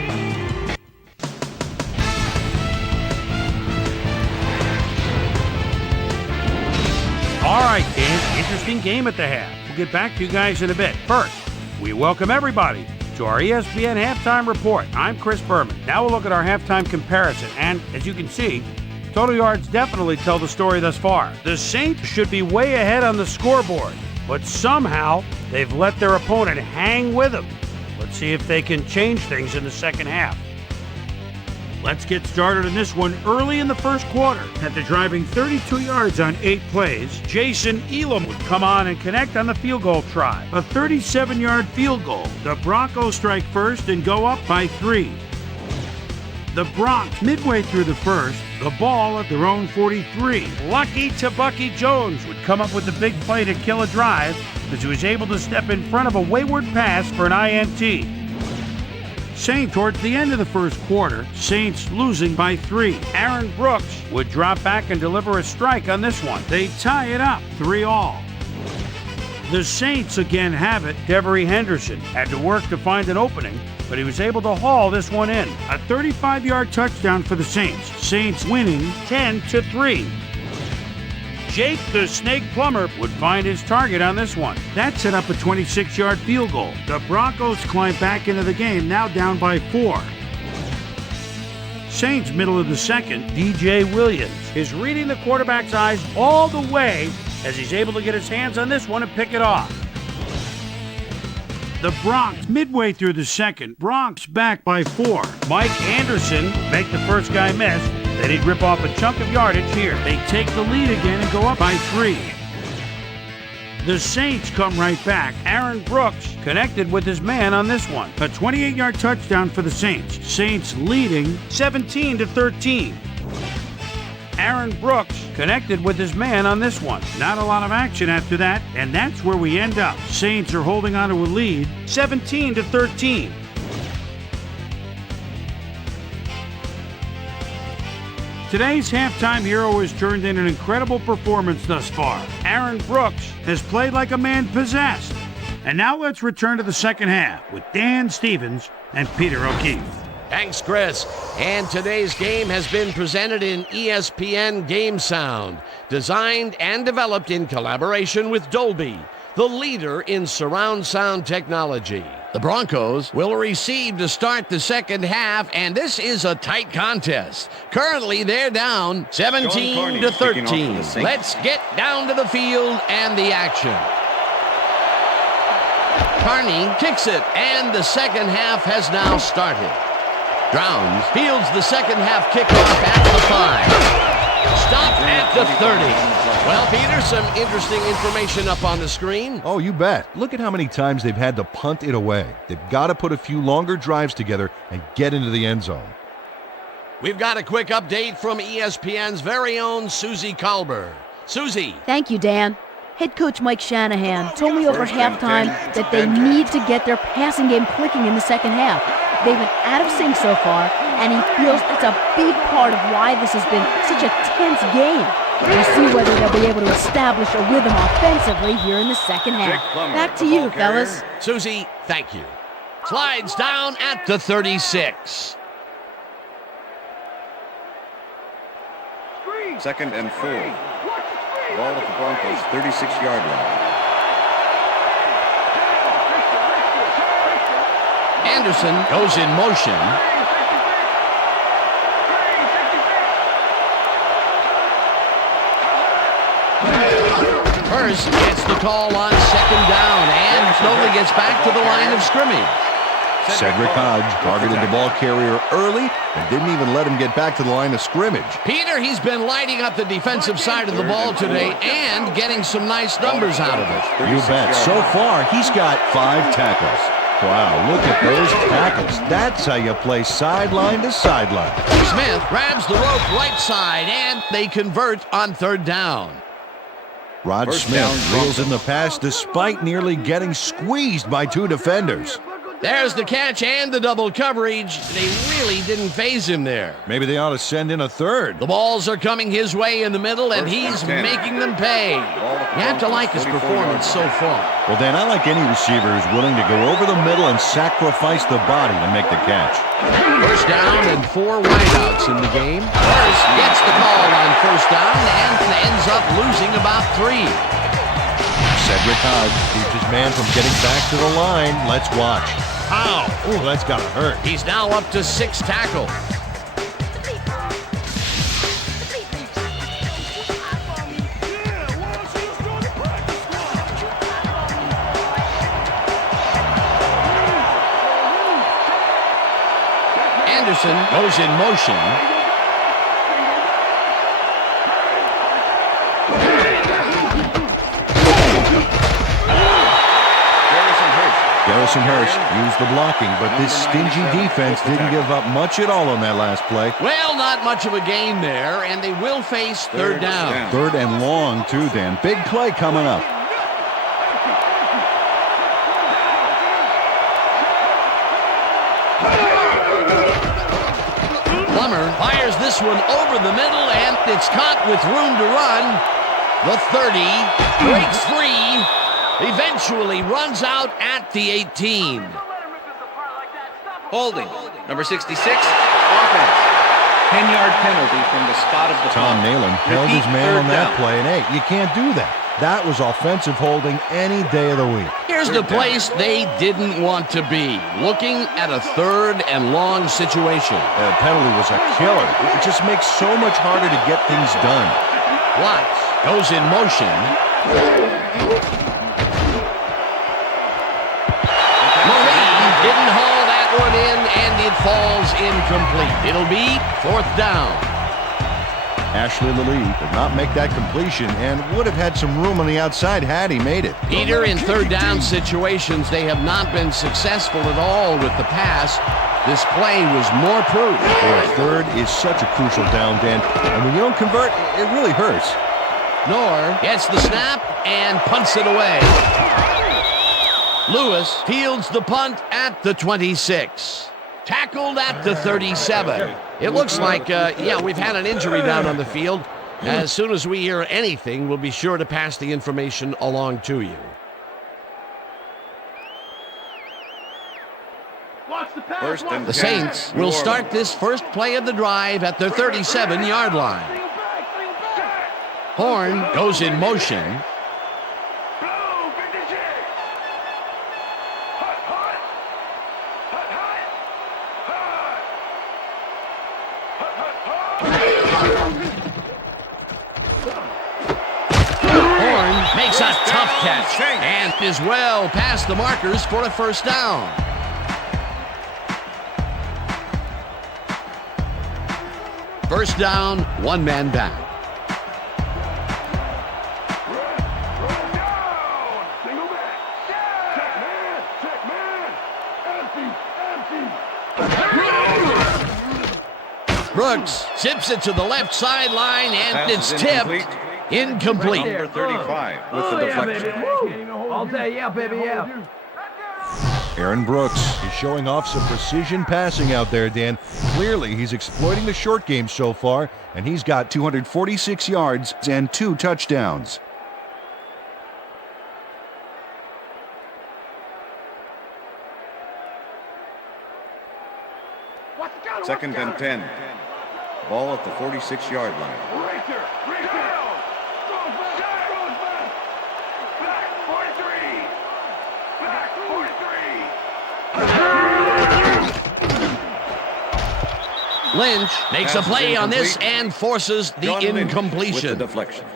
All right, Dan, interesting game at the half. We'll get back to you guys in a bit. First, we welcome everybody to our ESPN Halftime Report. I'm Chris Berman. Now we'll look at our halftime comparison, and as you can see, total yards definitely tell the story thus far. The Saints should be way ahead on the scoreboard, but somehow they've let their opponent hang with them. Let's see if they can change things in the second half. Let's get started in this one early in the first quarter. After driving 32 yards on 8 plays, Jason Elam would come on and connect on the field goal try. A 37-yard field goal. The Broncos strike first and go up by 3. The Bronx, midway through the first, the ball at their own 43. Lucky to Bucky Jones would come up with the big play to kill a drive as he was able to step in front of a wayward pass for an INT. Saints towards the end of the first quarter, Saints losing by 3. Aaron Brooks would drop back and deliver a strike on this one. They tie it up 3-all. The Saints again have it. Devery Henderson had to work to find an opening, but he was able to haul this one in. A 35-yard touchdown for the Saints. Saints winning 10-3. Jake the Snake Plumber would find his target on this one. That set up a 26-yard field goal. The Broncos climb back into the game, now down by 4. Saints middle of the second, DJ Williams is reading the quarterback's eyes all the way as he's able to get his hands on this one and pick it off. The Bronx midway through the second, Bronx back by 4. Mike Anderson make the first guy miss. Then he'd rip off a chunk of yardage here. They take the lead again and go up by 3. The Saints come right back. Aaron Brooks connected with his man on this one. A 28-yard touchdown for the Saints. Saints leading 17-13. Aaron Brooks connected with his man on this one. Not a lot of action after that, and that's where we end up. Saints are holding on to a lead, 17-13. Today's halftime hero has turned in an incredible performance thus far. Aaron Brooks has played like a man possessed. And now let's return to the second half with Dan Stevens and Peter O'Keefe. Thanks, Chris. And today's game has been presented in ESPN Game Sound, designed and developed in collaboration with Dolby, the leader in surround sound technology. The Broncos will receive to start the second half, and this is a tight contest. Currently, they're down 17-13. Let's get down to the field and the action. Carney kicks it, and the second half has now started. Drowns fields the second half kickoff at the 5. Stop at the 30. Well, Peter, some interesting information up on the screen. Oh, you bet. Look at how many times they've had to punt it away. They've got to put a few longer drives together and get into the end zone. We've got a quick update from ESPN's very own Susie Colber. Susie. Thank you, Dan. Head coach Mike Shanahan told me over halftime that they need to get their passing game clicking in the second half. They've been out of sync so far, and he feels it's a big part of why this has been such a tense game. We'll see whether they'll be able to establish a rhythm offensively here in the second half. Back to you, fellas. Susie, thank you. Slides down at the 36. Second and 4. Ball at the Broncos' 36-yard line. Anderson goes in motion. Hurst gets the call on second down and slowly gets back to the line of scrimmage. Cedric Hodge targeted the ball carrier early and didn't even let him get back to the line of scrimmage. Peter, he's been lighting up the defensive side of the ball today and getting some nice numbers out of it. You bet. So far, he's got 5 tackles. Wow, look at those tackles. That's how you play sideline to sideline. Smith grabs the rope right side, and they convert on third down. Rod Smith reels in the pass despite nearly getting squeezed by 2 defenders. There's the catch and the double coverage. They really didn't phase him there. Maybe they ought to send in a third. The balls are coming his way in the middle, and he's making them pay. You have to like his performance so far. Well, Dan, I like any receiver who's willing to go over the middle and sacrifice the body to make the catch. First down and 4 wideouts in the game. Hurst gets the call on first down and ends up losing about 3. Cedric Hodge keeps his man from getting back to the line. Let's watch. Ow! Oh, that's gotta hurt. He's now up to 6 tackles. Anderson goes in motion. Garrison Hurst used the blocking, but this stingy defense didn't give up much at all on that last play. Well, not much of a gain there, and they will face third down. Third and long, too, Dan. Big play coming up. Plummer fires this one over the middle, and it's caught with room to run. The 30 breaks free. Eventually runs out at the 18. Holding. Number 66, offense. 10-yard penalty from the spot of the Tom Nalen held his man on that play, and hey, you can't do that. That was offensive holding any day of the week. Here's the place they didn't want to be, looking at a third and long situation. The penalty was a killer. It just makes so much harder to get things done. Watts goes in motion. Didn't haul that one in, and it falls incomplete. It'll be 4th down. Ashley Lilly did not make that completion and would have had some room on the outside had he made it. Peter, in third down situations, they have not been successful at all with the pass. This play was more proof. Boy, third is such a crucial down, Dan. And when you don't convert, it really hurts. Nor gets the snap and punts it away. Lewis fields the punt at the 26. Tackled at the 37. It looks like, we've had an injury down on the field. As soon as we hear anything, we'll be sure to pass the information along to you. The Saints will start this first play of the drive at their 37-yard line. Horn goes in motion. Makes a tough catch and is well past the markers for a first down. First down, 1 man back. Brooks zips it to the left sideline, and it's tipped. Incomplete. Number 35 with the deflection. All day, yeah, baby, yeah. Aaron Brooks is showing off some precision passing out there, Dan. Clearly, he's exploiting the short game so far, and he's got 246 yards and 2 touchdowns. Second and 10. Ball at the 46-yard line. Lynch makes a play on this and forces the incompletion.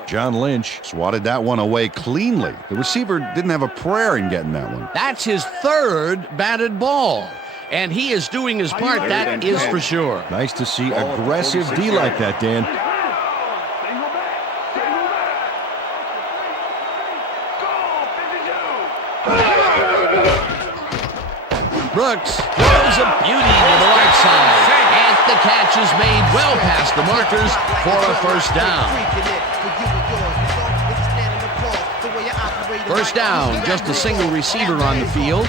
John Lynch swatted that one away cleanly. The receiver didn't have a prayer in getting that one. That's his 3rd batted ball, and he is doing his part, that is for sure. Nice to see aggressive D like that, Dan. Brooks throws a beauty to the right side. And the catch is made well past the markers for a first down. First down, just a single receiver on the field.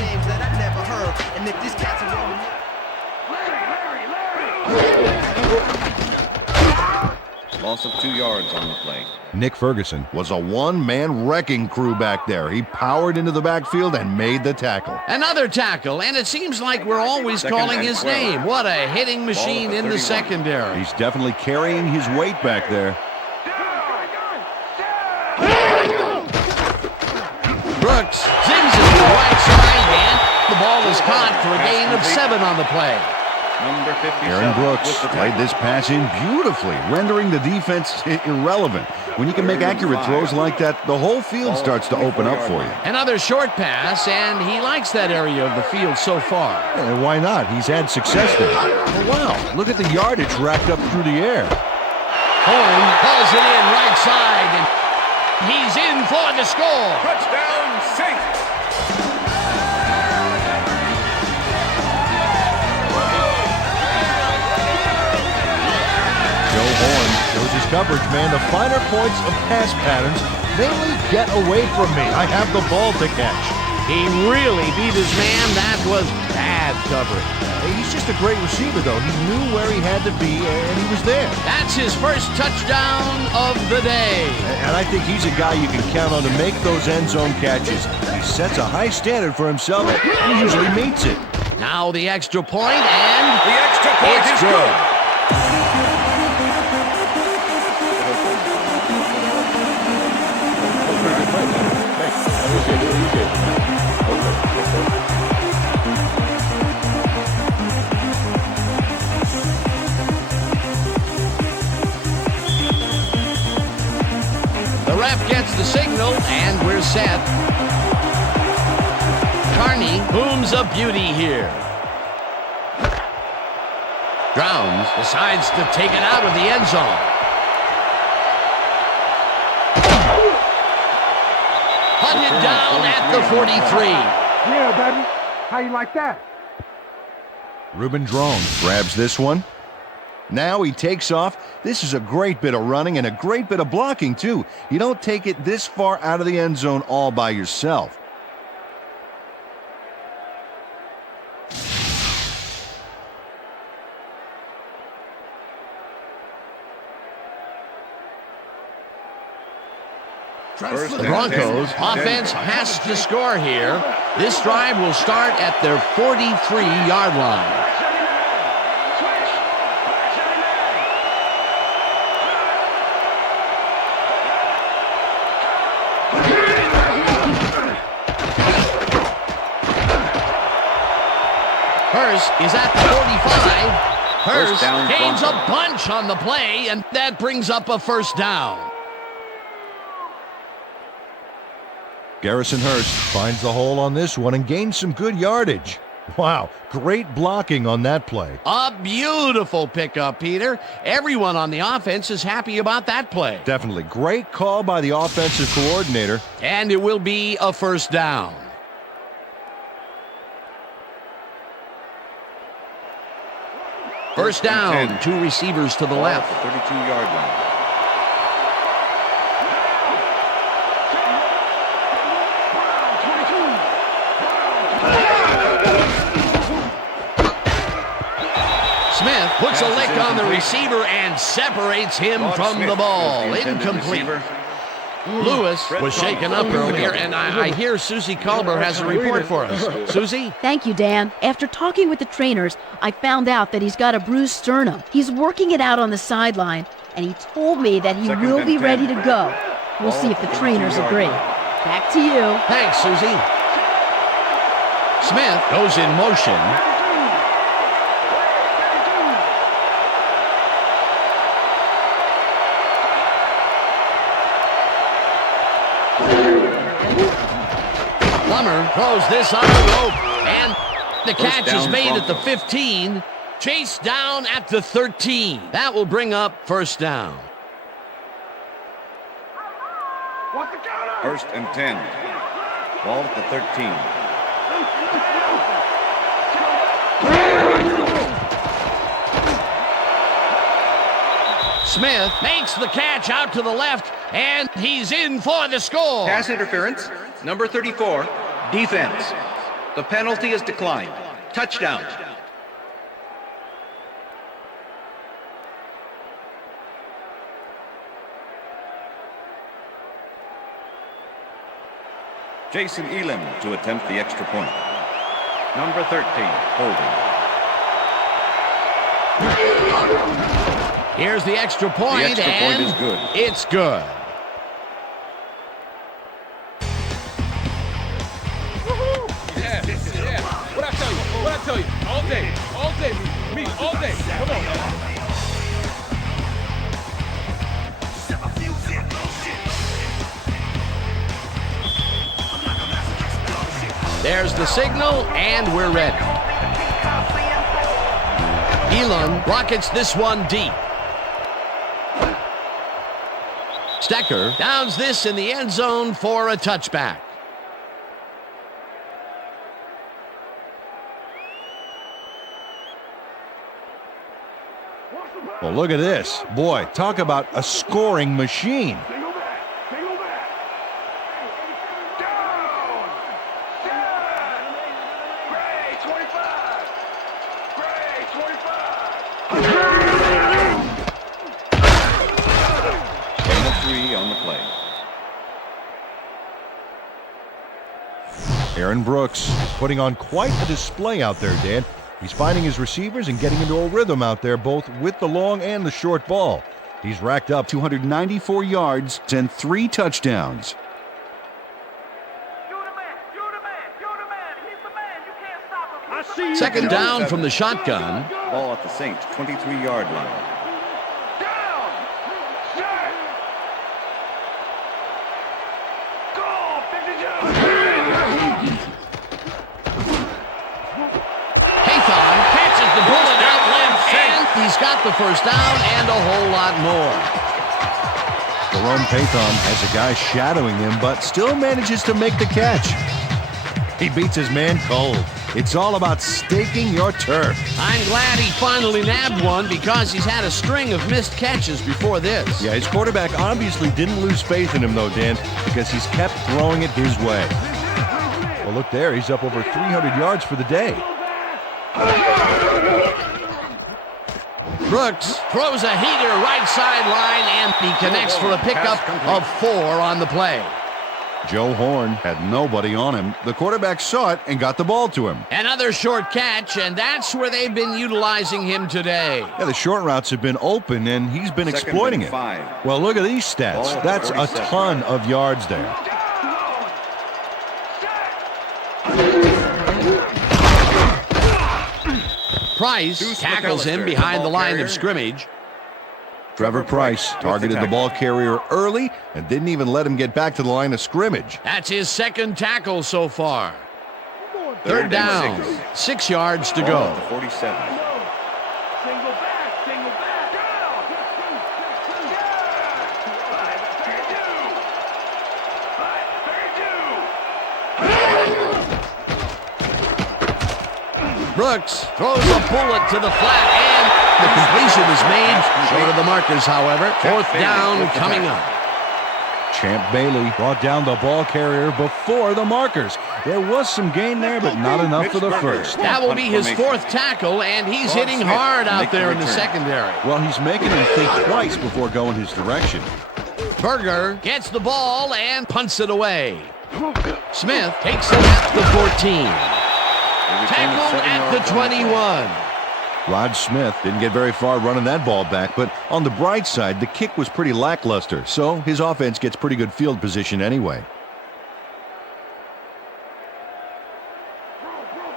Loss of 2 yards on the play. Nick Ferguson was a one-man wrecking crew back there. He powered into the backfield and made the tackle. Another tackle, and it seems like we're always calling his name. What a hitting machine in the secondary. He's definitely carrying his weight back there. Brooks zings it to the right side, and the ball is caught for a gain of 7 on the play. Number 57. Aaron Brooks played this pass in beautifully, rendering the defense irrelevant. When you can make accurate throws like that, the whole field starts to open up for you. Another short pass, and he likes that area of the field so far. And why not? He's had success there. Oh, wow, look at the yardage racked up through the air. Horn pulls it in right side, and he's in for the score. Touchdown, Saints. Joe Horn shows his coverage man the finer points of pass patterns. Mainly get away from me. I have the ball to catch. He really beat his man. That was bad coverage. He's just a great receiver, though. He knew where he had to be, and he was there. That's his first touchdown of the day. And I think he's a guy you can count on to make those end zone catches. He sets a high standard for himself, and he usually meets it. Now the extra point, and The extra point is good. the ref gets the signal, and we're set. Carney booms a beauty here. Drowns decides to take it out of the end zone. Hunted down at the 43. Yeah, baby. How you like that? Ruben Drone grabs this one. Now he takes off. This is a great bit of running and a great bit of blocking, too. You don't take it this far out of the end zone all by yourself. The Broncos offense has to score here. This drive will start at their 43-yard line. Hurst is at the 45. Hurst gains a bunch on the play, and that brings up a first down. Garrison Hurst finds the hole on this one and gains some good yardage. Wow, great blocking on that play. A beautiful pickup, Peter. Everyone on the offense is happy about that play. Definitely. Great call by the offensive coordinator. And it will be a first down. First down, 2 receivers to the left. 32-yard line. Smith puts a lick on the receiver and separates him from the ball. Incomplete. Lewis was shaken up earlier, and I hear Susie Culber has a report for us. Susie? Thank you, Dan. After talking with the trainers, I found out that he's got a bruised sternum. He's working it out on the sideline, and he told me that he will be ready to go. We'll see if the trainers agree. Back to you. Thanks, Susie. Smith goes in motion. Plummer throws this on the rope, and the catch is made at the 15, chased down at the 13. That will bring up first down. First and 10. Ball at the 13. Smith makes the catch out to the left, and he's in for the score. Pass interference, number 34, defense. The penalty is declined. Touchdown. Jason Elam to attempt the extra point. Number 13, holding. Here's the extra point, The extra point is good. It's good. Yeah. What I tell you? All day, me, all day. Come on. There's the signal, and we're ready. Elam rockets this one deep. Stecker downs this in the end zone for a touchback. Well, look at this. Boy, talk about a scoring machine. Single back. Down. Gray, 25. Gray, 25. Gain of 3 on the play. Aaron Brooks putting on quite a display out there, Dan. He's finding his receivers and getting into a rhythm out there, both with the long and the short ball. He's racked up 294 yards and 3 touchdowns. You're the man. He's the man. You can't stop him. Second down from the shotgun. Ball at the Saints' 23-yard line. Down. Set. Go. 52. Paython catches the bullet out left, and he's got the first down and a whole lot more. Jerome Paython has a guy shadowing him, but still manages to make the catch. He beats his man cold. It's all about staking your turf. I'm glad he finally nabbed one because he's had a string of missed catches before this. Yeah, his quarterback obviously didn't lose faith in him, though, Dan, because he's kept throwing it his way. Well, look there. He's up over 300 yards for the day. Brooks throws a heater right sideline, and he connects for a pickup of 4 on the play. Joe Horn had nobody on him. The quarterback saw it and got the ball to him. Another short catch, and that's where they've been utilizing him today. Yeah, the short routes have been open, and he's been Second exploiting and it. 5. Well, look at these stats. Ball at That's the a 37. ton of yards there. Price tackles him behind the line of scrimmage. Trevor Price targeted the ball carrier early and didn't even let him get back to the line of scrimmage. That's his second tackle so far. Third down, 6 yards to Ball go. at the 47. Single back. Down. 32. Brooks throws a bullet to the flat, and the completion is made. Short of the markers, however. Fourth down coming up. Champ Bailey brought down the ball carrier before the markers. There was some gain there, but not enough for the first. That will be his 4th tackle, and he's hitting hard out there in the secondary. Well, he's making him think twice before going his direction. Berger gets the ball and punts it away. Smith takes it at the 14. Tackled at the 21. Rod Smith didn't get very far running that ball back, but on the bright side, the kick was pretty lackluster, so his offense gets pretty good field position anyway.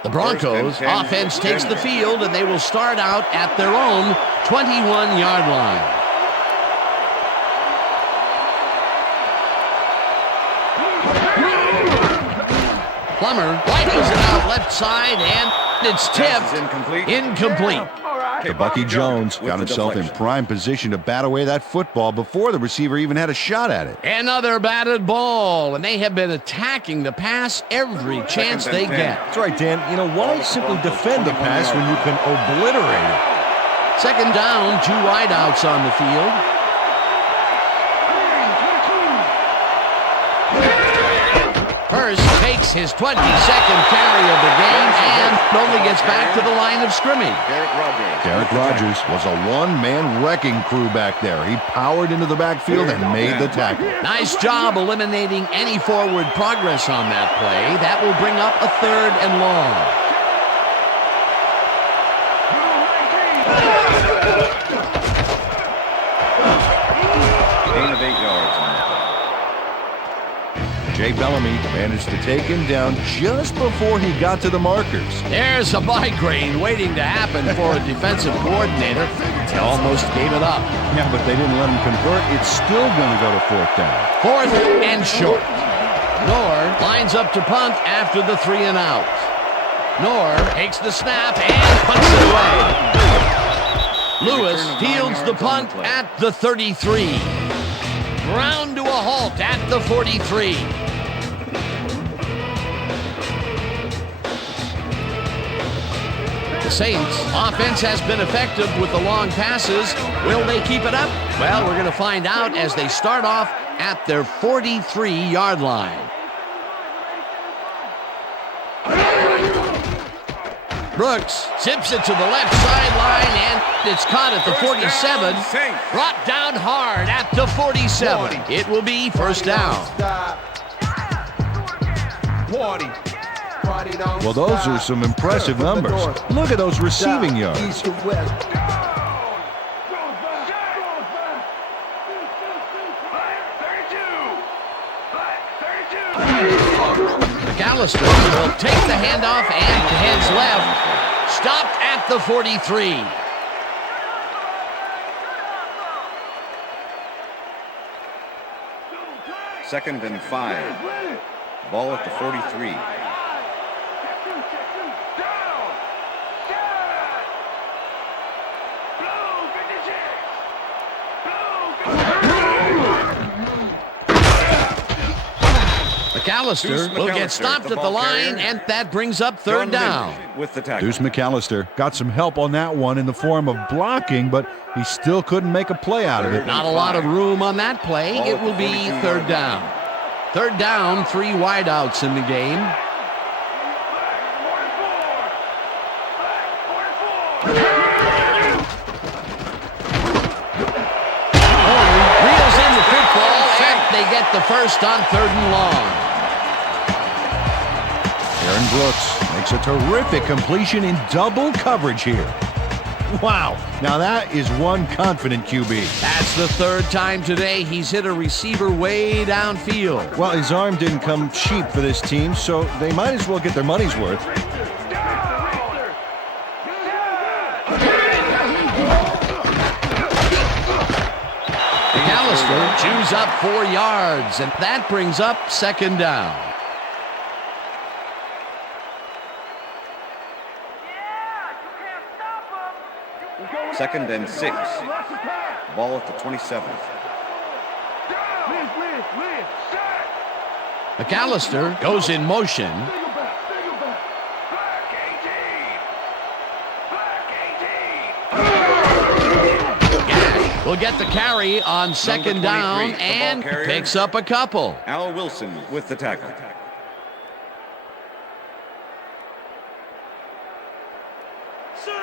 The Broncos offense takes the field, and they will start out at their own 21-yard line. Plummer rifles it out left side, and it's tipped. Incomplete. The Bucky Jones got himself in prime position to bat away that football before the receiver even had a shot at it. Another batted ball, and they have been attacking the pass every chance they get. That's right, Dan. You know, why simply defend the pass when you can obliterate it? Second down, 2 wideouts on the field. first, takes his 22nd carry of the game and only gets back to the line of scrimmage. Derek Rogers was a one-man wrecking crew back there. He powered into the backfield and made the tackle. Nice job eliminating any forward progress on that play. That will bring up a 3rd and long. Gain of 8 yards on that. Jay Bellamy managed to take him down just before he got to the markers. There's a migraine waiting to happen for a defensive coordinator. He almost gave it up. Yeah, but they didn't let him convert. It's still going to go to 4th down. 4th and short. Knorr lines up to punt after the 3 and out. Knorr takes the snap and punts it away. Lewis fields the punt at the 33. Ground to a halt at the 43. The Saints' offense has been effective with the long passes. Will they keep it up? Well, we're going to find out as they start off at their 43-yard line. Brooks zips it to the left sideline, and it's caught at the 47. Brought down hard at the 47. It will be 1st down. Well, those are some impressive numbers. Look at those receiving yards. McAllister will take the handoff and heads left. Stopped at the 43. Second and 5. Ball at the 43. McAllister will get stopped at the line, and that brings up 3rd down. With the tackle. Deuce McAllister got some help on that one in the form of blocking, but he still couldn't make a play out of it. Not a lot of room on that play. It will be 3rd down. 3rd down, 3 wideouts in the game. Reels in the football, and they get the first on 3rd and long. Aaron Brooks makes a terrific completion in double coverage here. Wow, now that is one confident QB. That's the 3rd time today he's hit a receiver way downfield. Well, his arm didn't come cheap for this team, so they might as well get their money's worth. McAllister chews up 4 yards, and that brings up 2nd down. Second and 6. Ball at the 27. McAllister goes in motion. Gash will get the carry on 2nd down and picks up a couple. Al Wilson with the tackle.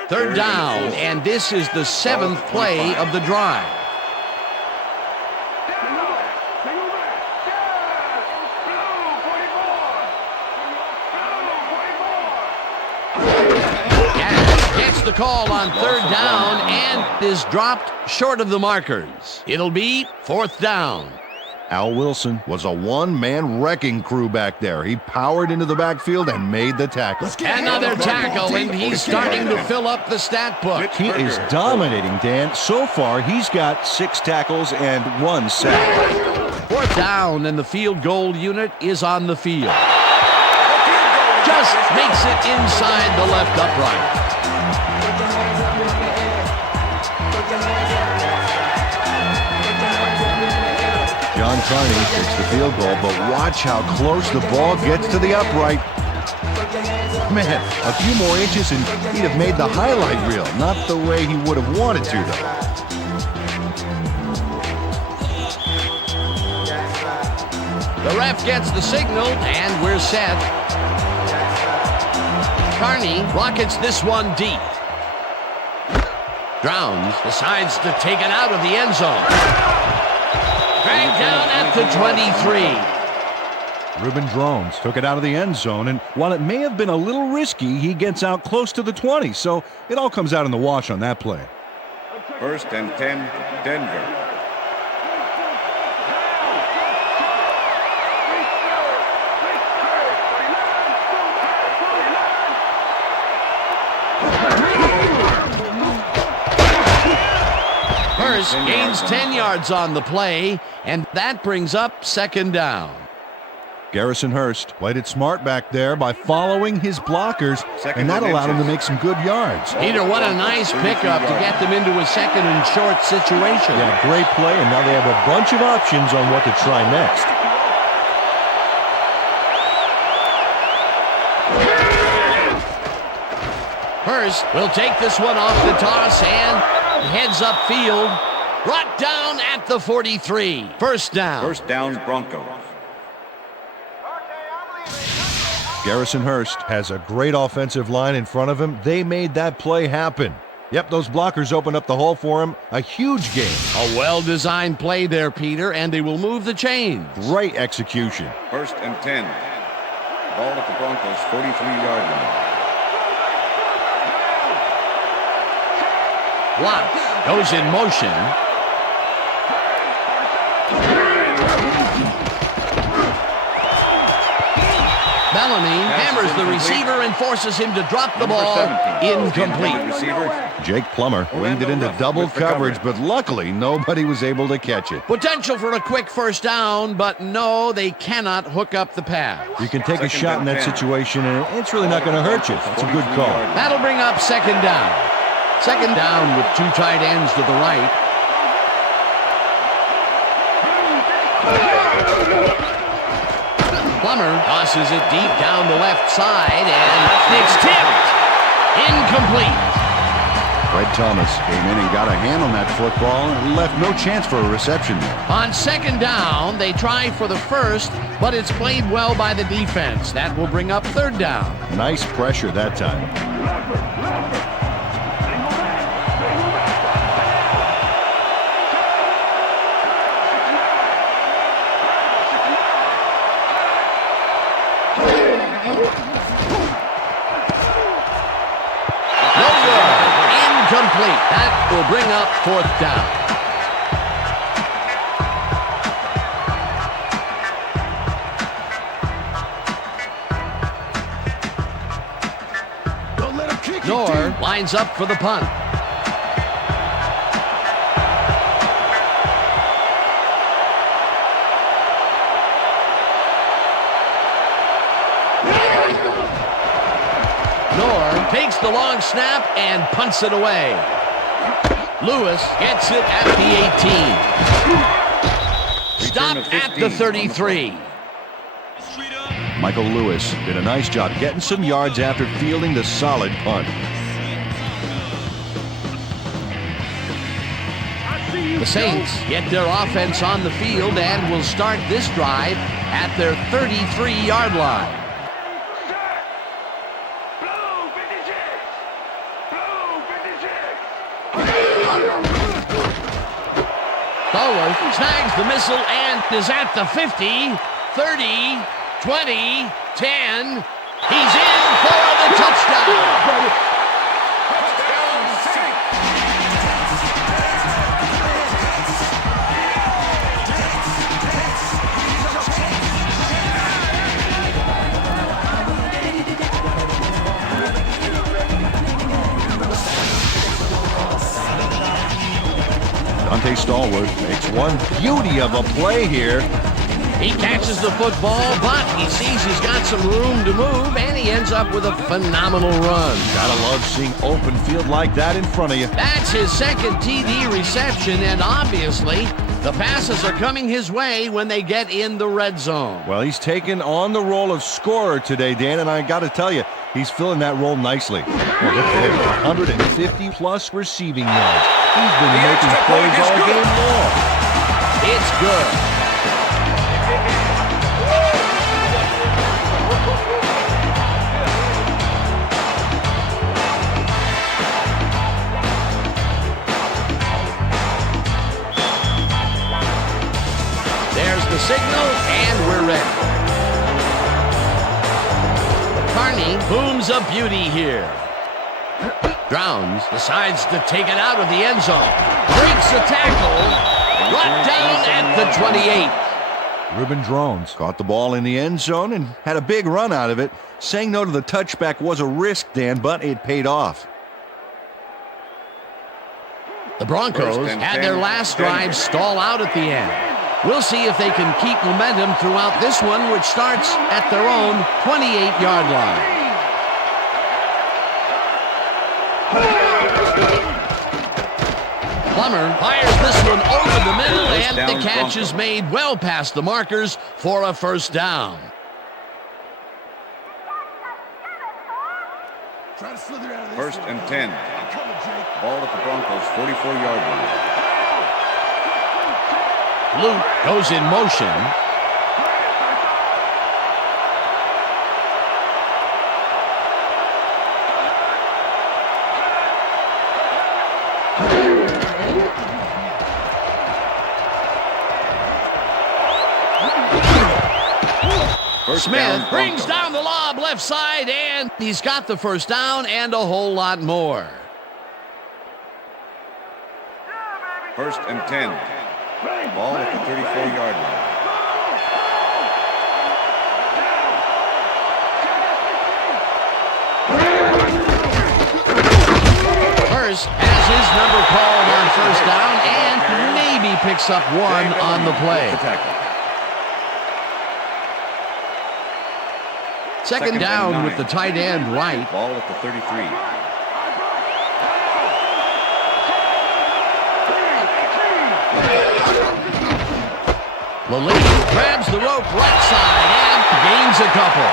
Third down, and this is the 7th play of the drive. Gash gets the call on 3rd down and is dropped short of the markers. It'll be 4th down. Al Wilson was a one-man wrecking crew back there. He powered into the backfield and made the tackle. Another tackle, and he's starting to fill up the stat book. He is dominating, Dan. So far, he's got 6 tackles and 1 sack. 4th down, and the field goal unit is on the field. Just makes it inside the left upright. John Carney takes the field goal, but watch how close the ball gets to the upright. Man, a few more inches and he'd have made the highlight reel. Not the way he would have wanted to, though. The ref gets the signal, and we're set. Carney rockets this one deep. Drowns decides to take it out of the end zone. Dragged down at the 23. Reuben Drones took it out of the end zone, and while it may have been a little risky, he gets out close to the 20, so it all comes out in the wash on that play. 1st and 10, Denver. Hurst gains 10 yards on the play, and that brings up 2nd down. Garrison Hurst played it smart back there by following his blockers, and that allowed him to make some good yards. Peter, what a nice pickup to get them into a 2nd and short situation. Yeah, great play, and now they have a bunch of options on what to try next. Hurst will take this one off the toss and heads upfield. Brought down at the 43. 1st down. 1st down, Broncos. Garrison Hurst has a great offensive line in front of him. They made that play happen. Yep, those blockers opened up the hole for him. A huge gain. A well-designed play there, Peter, and they will move the chains. Great execution. 1st and 10. Ball at the Broncos' 43-yard line. Watts goes in motion. Bellamy hammers the receiver and forces him to drop the ball. Incomplete. Jake Plummer winged it into double coverage, but luckily nobody was able to catch it. Potential for a quick 1st down, but no, they cannot hook up the pass. You can take a shot in that situation, and it's really not going to hurt you. It's a good call. That'll bring up 2nd down. 2nd down with 2 tight ends to the right. Plummer tosses it deep down the left side, and it's tipped. Incomplete. Fred Thomas came in and got a hand on that football and left no chance for a reception there. On 2nd down, they try for the 1st, but it's played well by the defense. That will bring up 3rd down. Nice pressure that time. Incomplete. That will bring up 4th down. Knorr lines up for the punt. Knorr takes the long snap and punts it away. Lewis gets it at the 18. Stopped at the 33. Michael Lewis did a nice job getting some yards after fielding the solid punt. The Saints get their offense on the field and will start this drive at their 33-yard line. Stallworth snags the missile and is at the 50, 30, 20, 10. He's in for the touchdown. Dante Stallworth makes one beauty of a play here. He catches the football, but he sees he's got some room to move, and he ends up with a phenomenal run. Gotta love seeing open field like that in front of you. That's his 2nd TD reception, and obviously the passes are coming his way when they get in the red zone. Well, he's taken on the role of scorer today, Dan, and I gotta tell you, he's filling that role nicely. Well, look at him, 150-plus receiving yards. He's been making plays all game long. It's good. signal, and we're ready. Carney booms a beauty here. Drowns decides to take it out of the end zone. Breaks the tackle. Brought down at the 28. Ruben Drones caught the ball in the end zone and had a big run out of it. Saying no to the touchback was a risk, Dan, but it paid off. The Broncos had their last drive stall out at the end. We'll see if they can keep momentum throughout this one, which starts at their own 28-yard line. Plummer fires this one over the middle, and the catch is made well past the markers for a first down. First and 10. Ball at the Broncos' 44-yard line. Luke goes in motion. Smith brings down the lob left side, and he's got the first down and a whole lot more. First and 10. Ball at the 34-yard line. Hurst has his number called on first down and maybe picks up one on the play. Second down with the tight end right. Ball at the 33. Lilly grabs the rope right side and gains a couple.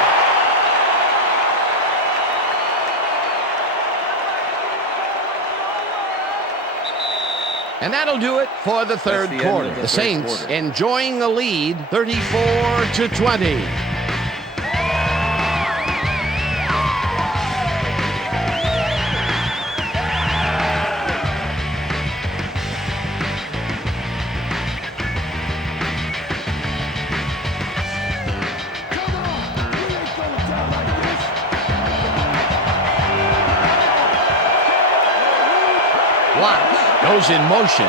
And that'll do it for the third quarter. The Saints enjoying a lead, 34-20. Goes in motion.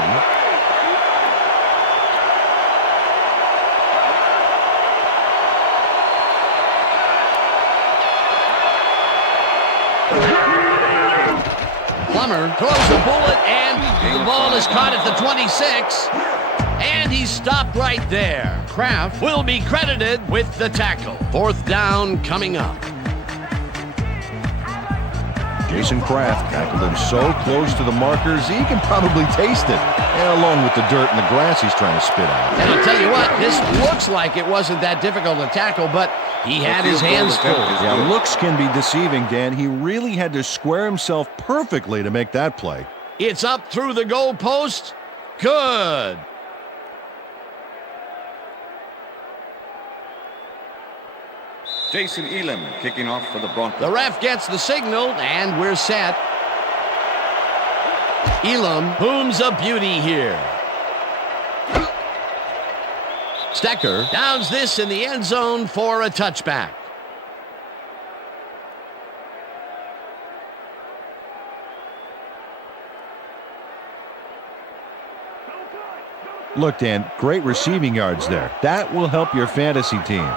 Plummer throws a bullet, and the ball is caught at the 26. And he's stopped right there. Kraft will be credited with the tackle. Fourth down coming up. Jason Kraft tackled him so close to the markers, he can probably taste it, along with the dirt and the grass he's trying to spit out. And I'll tell you what, this looks like it wasn't that difficult to tackle, but he had his hands full. Yeah, looks can be deceiving, Dan. He really had to square himself perfectly to make that play. It's up through the goal post. Good. Jason Elam kicking off for the Broncos. The ref gets the signal, and we're set. Elam booms a beauty here. Stecker downs this in the end zone for a touchback. Look, Dan, great receiving yards there. That will help your fantasy team.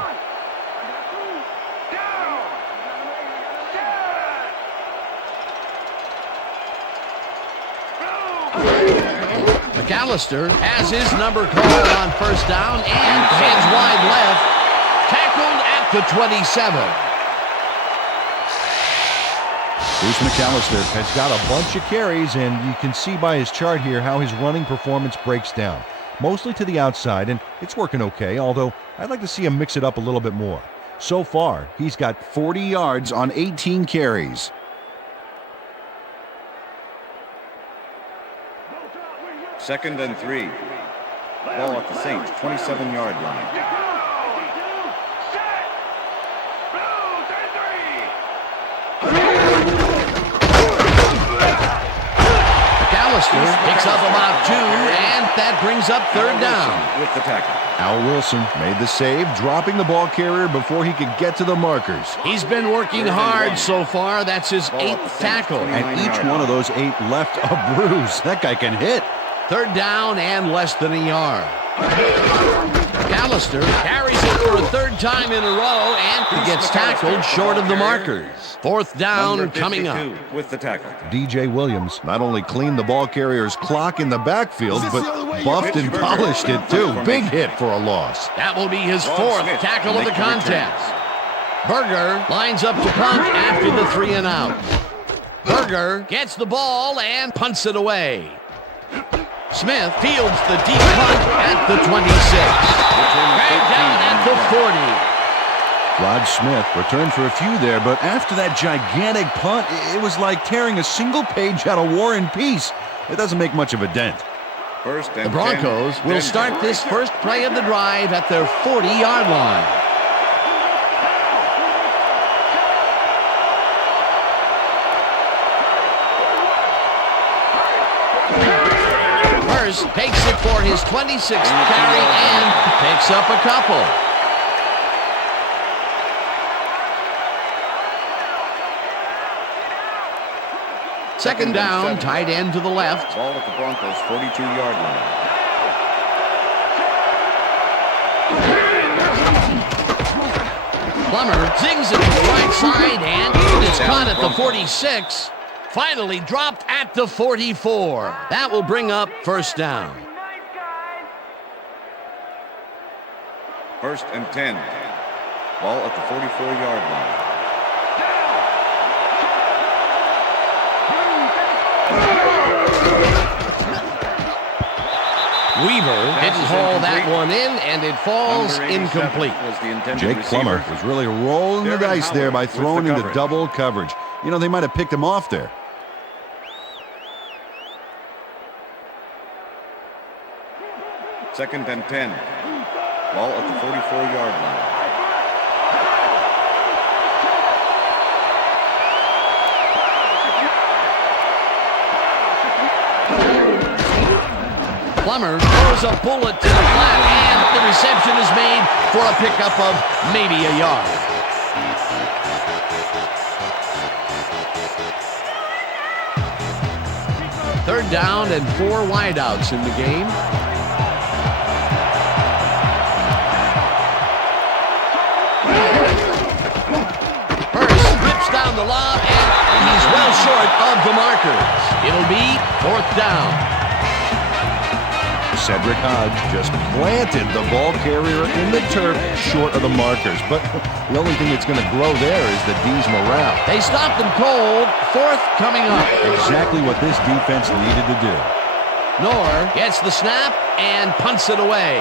McAllister has his number called on first down and heads wide left. Tackled at the 27. Bruce McAllister has got a bunch of carries, and you can see by his chart here how his running performance breaks down. Mostly to the outside, and it's working okay, although I'd like to see him mix it up a little bit more. So far, he's got 40 yards on 18 carries. Second and 3. Ball at the Saints' 27-yard line. McAllister picks up about 2 and That brings up third down. With the tackle. Al Wilson made the save, dropping the ball carrier before he could get to the markers. He's been working hard so far. That's his 8th tackle. And each one of those 8 left a bruise. That guy can hit. Third down and less than a yard. McAllister carries it for a 3rd time in a row, and he gets tackled short of the markers. 4th down coming up. With the tackle. DJ Williams not only cleaned the ball carrier's clock in the backfield, but buffed and polished it too. Big hit for a loss. That will be his 4th tackle of the contest. Berger lines up to punt after the 3 and out. Berger gets the ball and punts it away. Smith fields the deep punt at the 26. Dragged down at the 40. Rod Smith returned for a few there, but after that gigantic punt, it was like tearing a single page out of War and Peace. It doesn't make much of a dent. The Broncos will start this first play of the drive at their 40-yard line. Takes it for his 26th carry and picks up a couple. Second down, tight end to the left. Ball at the Broncos' 42-yard line. Plummer zings it to the right side, and it's caught at the 46. Finally dropped at the 44. That will bring up first down. 1st and 10. Ball at the 44-yard line. Weaver didn't haul that one in, and it falls incomplete. Jake Plummer was really rolling the dice there by throwing into double coverage. You know, they might have picked him off there. Second and 10. Ball at the 44-yard line. Plummer throws a bullet to the flat, and the reception is made for a pickup of maybe a yard. Third down and 4 wideouts in the game. Hurst rips down the lob, and he's well short of the markers. It'll be 4th down. Cedric Hodge just planted the ball carrier in the turf short of the markers. But the only thing that's going to grow there is the D's morale. They stopped them cold. 4th coming up. Exactly what this defense needed to do. Knorr gets the snap and punts it away.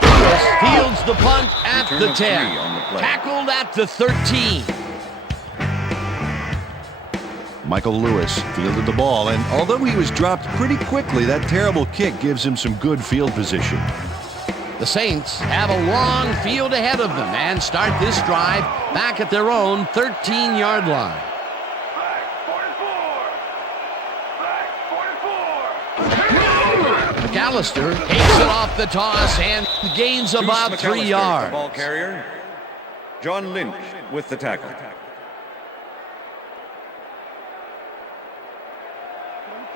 Lewis fields the punt at the 10. Tackled at the 13. Michael Lewis fielded the ball, and although he was dropped pretty quickly, that terrible kick gives him some good field position. The Saints have a long field ahead of them and start this drive back at their own 13-yard line. McAllister takes it off the toss and gains about 3 yards. Ball carrier. John Lynch with the tackle.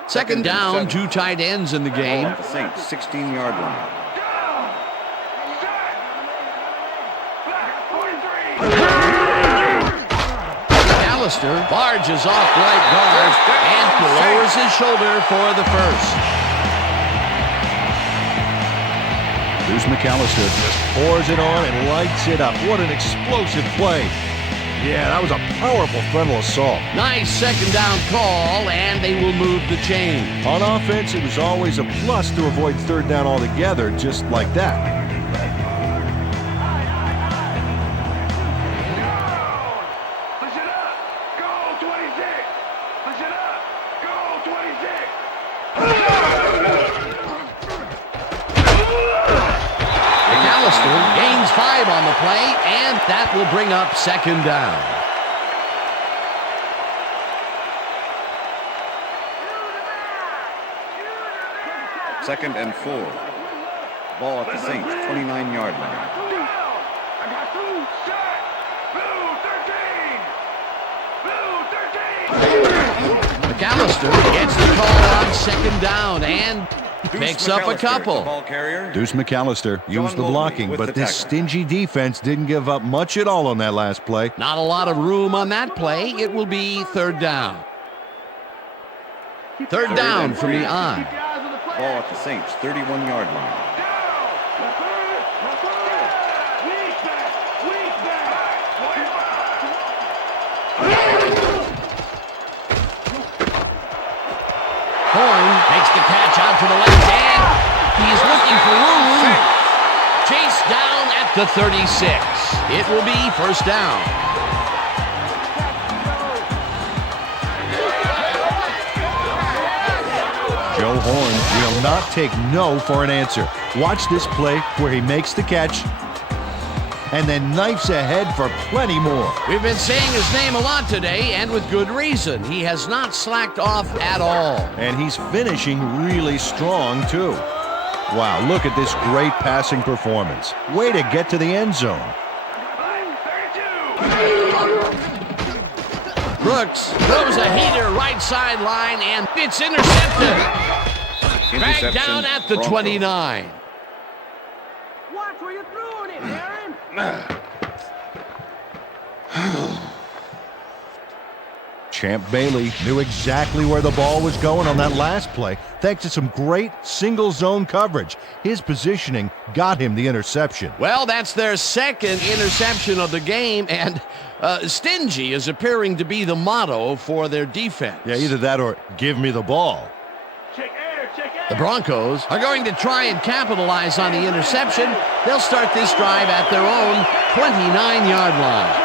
Second down, 2 tight ends in the game. The Saints, 16-yard line. McAllister barges off right guard and lowers his shoulder for the first. Here's McAllister, just pours it on and lights it up. What an explosive play. Yeah, that was a powerful frontal assault. Nice second down call, and they will move the chain. On offense, it was always a plus to avoid third down altogether, just like that. Push it up. Go 26. Push it up. Go 26. McAllister gains 5 on the play, and that will bring up second down. Second and 4. Ball at the Saints, 29-yard line. I got two. Shot. Blue 13. Blue 13. McAllister gets the call on second down and picks up a couple. Ball carrier. Deuce McAllister used the Mobley blocking, with but the this tackle. stingy defense didn't give up much at all on that last play. Not a lot of room on that play. It will be third down. Third down from the I. Ball at the Saints, 31-yard line. Horn makes the catch out to the left hand. He's looking for room. Chased down at the 36. It will be first down. Joe Horn will not take no for an answer. Watch this play where he makes the catch and then knifes ahead for plenty more. We've been saying his name a lot today, and with good reason. He has not slacked off at all. And he's finishing really strong, too. Wow, look at this great passing performance. Way to get to the end zone. Brooks throws a heater right sideline, and it's intercepted. Back down at the 29. Watch where you're throwing it, Aaron. Champ Bailey knew exactly where the ball was going on that last play, thanks to some great single zone coverage. His positioning got him the interception. Well, that's their second interception of the game, and stingy is appearing to be the motto for their defense. Yeah, either that or give me the ball. The Broncos are going to try and capitalize on the interception. They'll start this drive at their own 29-yard line.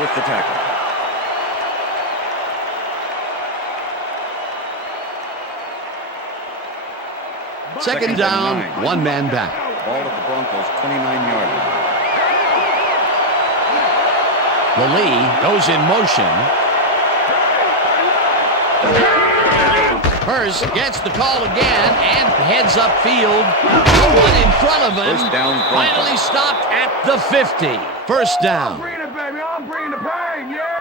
With the tackle. Second down, one man back. Ball at the Broncos, 29-yard line. The Lee goes in motion. Hurst gets the call again and heads upfield. No one in front of him. First down, Broncos. Finally stopped at the 50. First down. I'm bringing the pain, yeah.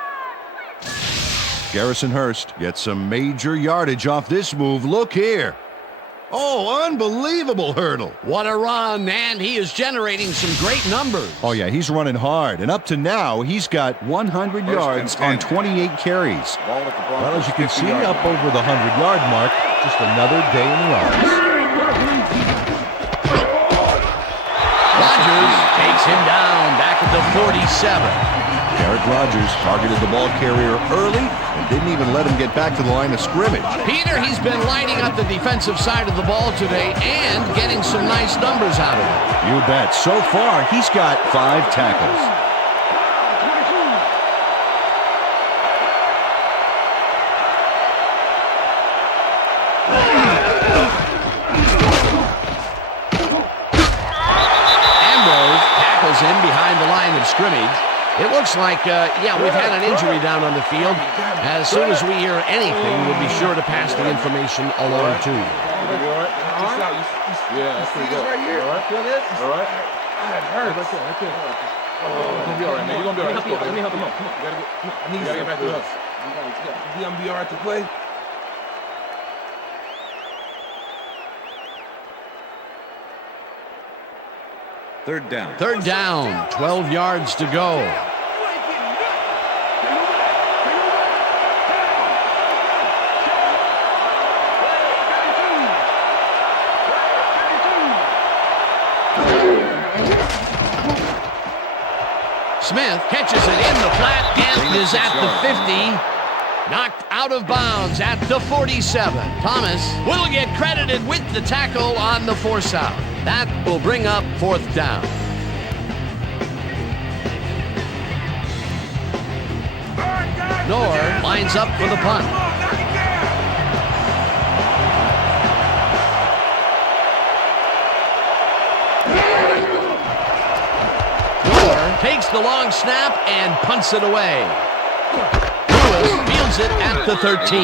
Garrison Hurst gets some major yardage off this move. Look here. Oh, unbelievable hurdle. What a run, and he is generating some great numbers. Oh, yeah, he's running hard. And up to now, he's got 100 yards on 28 carries. Ball at the Broncos, Well, as you can see, 50-yard up line. over the 100-yard mark. Just another day in the office. Rodgers takes him down back at the 47. Derek Rodgers targeted the ball carrier early and didn't even let him get back to the line of scrimmage. Peter, he's been lighting up the defensive side of the ball today and getting some nice numbers out of it. You bet. So far, he's got 5 tackles. Ambrose tackles him behind the line of scrimmage. It looks like, we've had an injury down on the field. As soon as we hear anything, we'll be sure to pass the information along to you. Yeah, that's pretty good. All right? Feel this? All right? That hurts. Right there. You're gonna be all right, man. You're gonna be all right. Let me help you. Come on. You gotta get back to us. You gonna be all right to play? Third down. Third down, 12 yards to go. Smith catches it in the flat and is at the 50. Knocked out of bounds at the 47. Thomas will get credited with the tackle on the force out. That will bring up fourth down. Knorr lines up for the punt. takes the long snap and punts it away. Lewis fields it at the 13. 2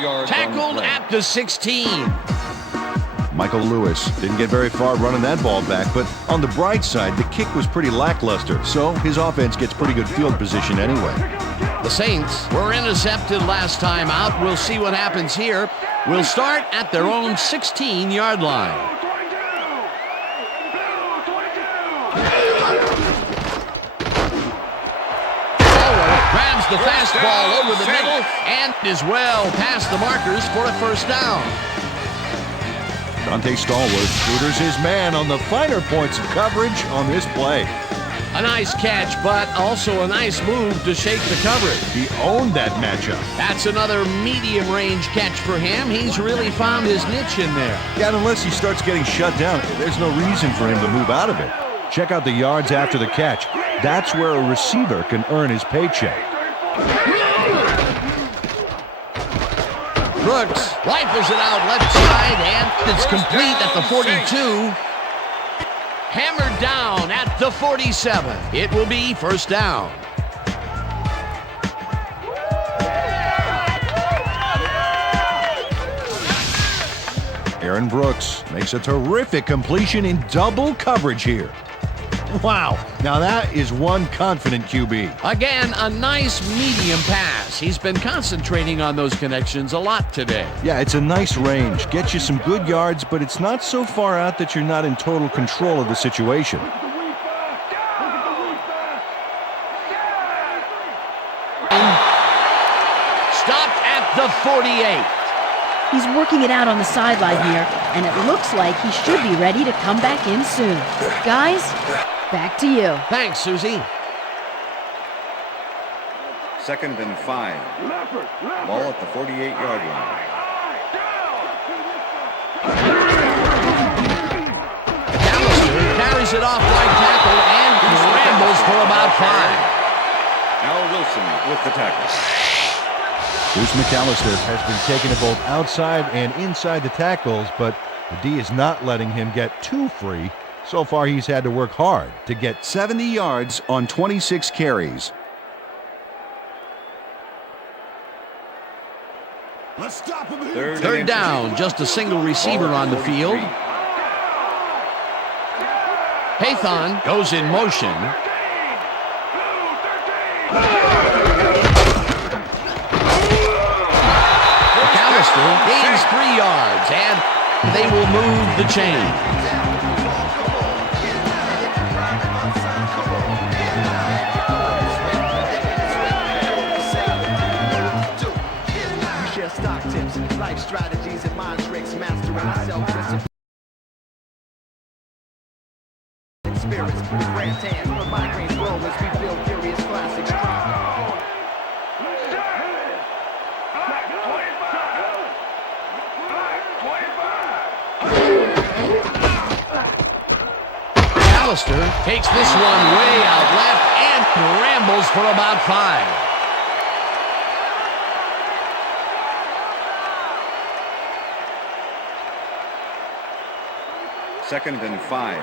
yards on the Tackled play. at the 16. Michael Lewis didn't get very far running that ball back, but on the bright side, the kick was pretty lackluster, so his offense gets pretty good field position anyway. The Saints were intercepted last time out. We'll see what happens here. We'll start at their own 16-yard line. Grabs the fastball over the middle and is well past the markers for a first down. Dante Stallworth tutors his man on the finer points of coverage on this play. A nice catch, but also a nice move to shake the coverage. He owned that matchup. That's another medium-range catch for him. He's really found his niche in there. Yeah, and unless he starts getting shut down, there's no reason for him to move out of it. Check out the yards after the catch. That's where a receiver can earn his paycheck. Brooks rifles it out left side, and it's complete at the 42. Hammered down at the 47. It will be first down. Aaron Brooks makes a terrific completion in double coverage here. Wow, now that is one confident QB. Again, a nice medium pass. He's been concentrating on those connections a lot today. Yeah, it's a nice range. Gets you some good yards, but it's not so far out that you're not in total control of the situation. Stopped at the 48. He's working it out on the sideline here, and it looks like he should be ready to come back in soon. Guys, back to you. Thanks, Susie. 2nd and 5. Ball at the 48-yard line. McAllister carries it off right tackle and scrambles for about 5. Al Wilson with the tackle. Bruce McAllister has been taking it both outside and inside the tackles, but the D is not letting him get too free. So far, he's had to work hard to get 70 yards on 26 carries. Third down, just a single receiver on the field. Haython goes in motion. McAllister gains 3 yards, and they will move the chains. Stock tips, life strategies, and mind tricks, mastering self-discipline. Spirits, with red tan, with migraines grow as we build furious classics. McAllister takes this one way out left and rambles for about 5. 2nd and 5.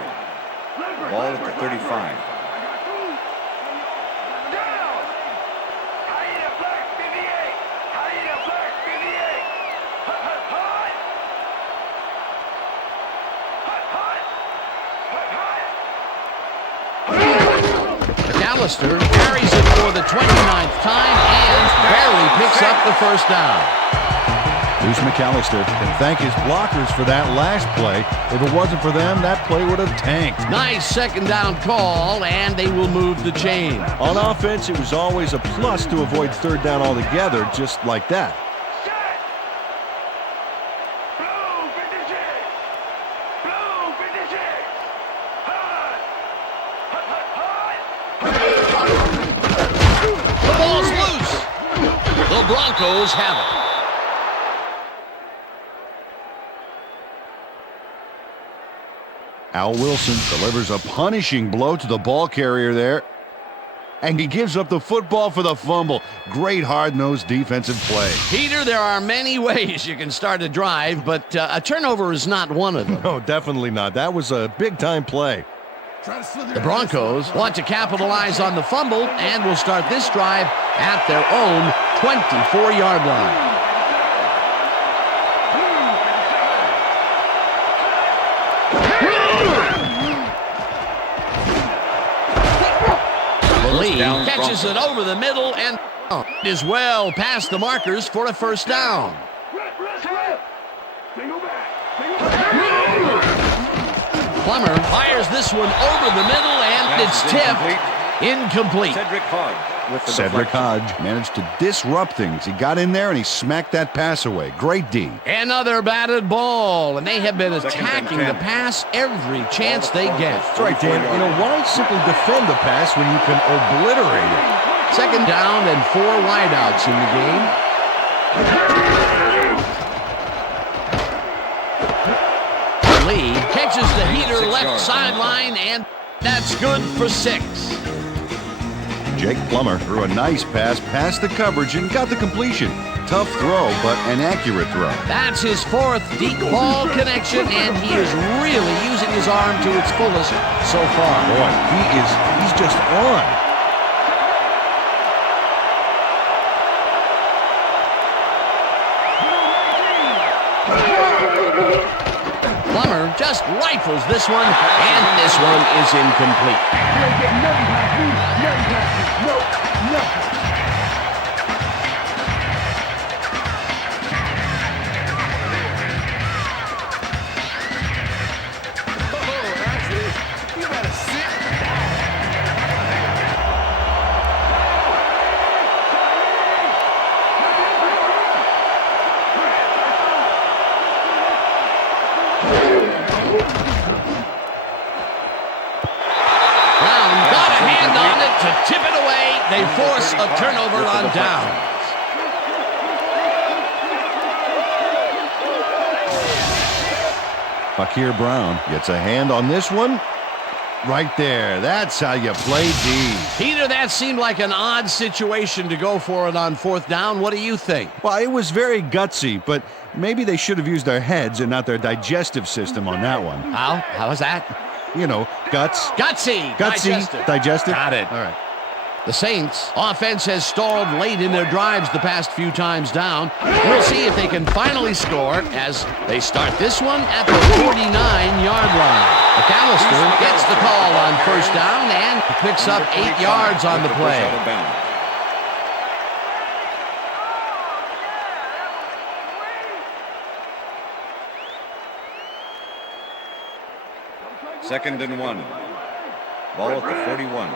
Ball at the 35. McAllister carries it for the 29th time and barely picks up the first down. Bruce McAllister can thank his blockers for that last play. If it wasn't for them, that play would have tanked. Nice second down call, and they will move the chain. On offense, it was always a plus to avoid third down altogether, just like that. The ball's loose. The Broncos have it. Al Wilson delivers a punishing blow to the ball carrier there. And he gives up the football for the fumble. Great hard-nosed defensive play. Peter, there are many ways you can start a drive, but a turnover is not one of them. No, definitely not. That was a big-time play. The Broncos want to capitalize on the fumble and will start this drive at their own 24-yard line. Lee catches it over the middle and is well past the markers for a first down. Plummer fires this one over the middle and it's tipped. Incomplete. Cedric Hodge managed to disrupt things. He got in there and he smacked that pass away. Great D. Another batted ball, and they have been attacking the pass every chance they get. That's right, Dan. You know, why simply defend the pass when you can obliterate it? Second down and 4 wideouts in the game. Lee catches the heater left sideline, and that's good for 6. Jake Plummer threw a nice pass past the coverage and got the completion. Tough throw, but an accurate throw. That's his 4th deep ball connection, and he is really using his arm to its fullest so far. Boy, he's just on. Plummer just rifles this one, and this one is incomplete. To tip it away, they force a turnover on downs. Fakir Brown gets a hand on this one. Right there. That's how you play D. Peter, that seemed like an odd situation to go for it on 4th down. What do you think? Well, it was very gutsy, but maybe they should have used their heads and not their digestive system on that one. How? How was that? You know, guts. Gutsy. Digestive. Got it. All right. The Saints' offense has stalled late in their drives the past few times down. We'll see if they can finally score as they start this one at the 49-yard line. McAllister gets the call on 1st down and picks up 8 yards on the play. Second and 1. Ball at the 41.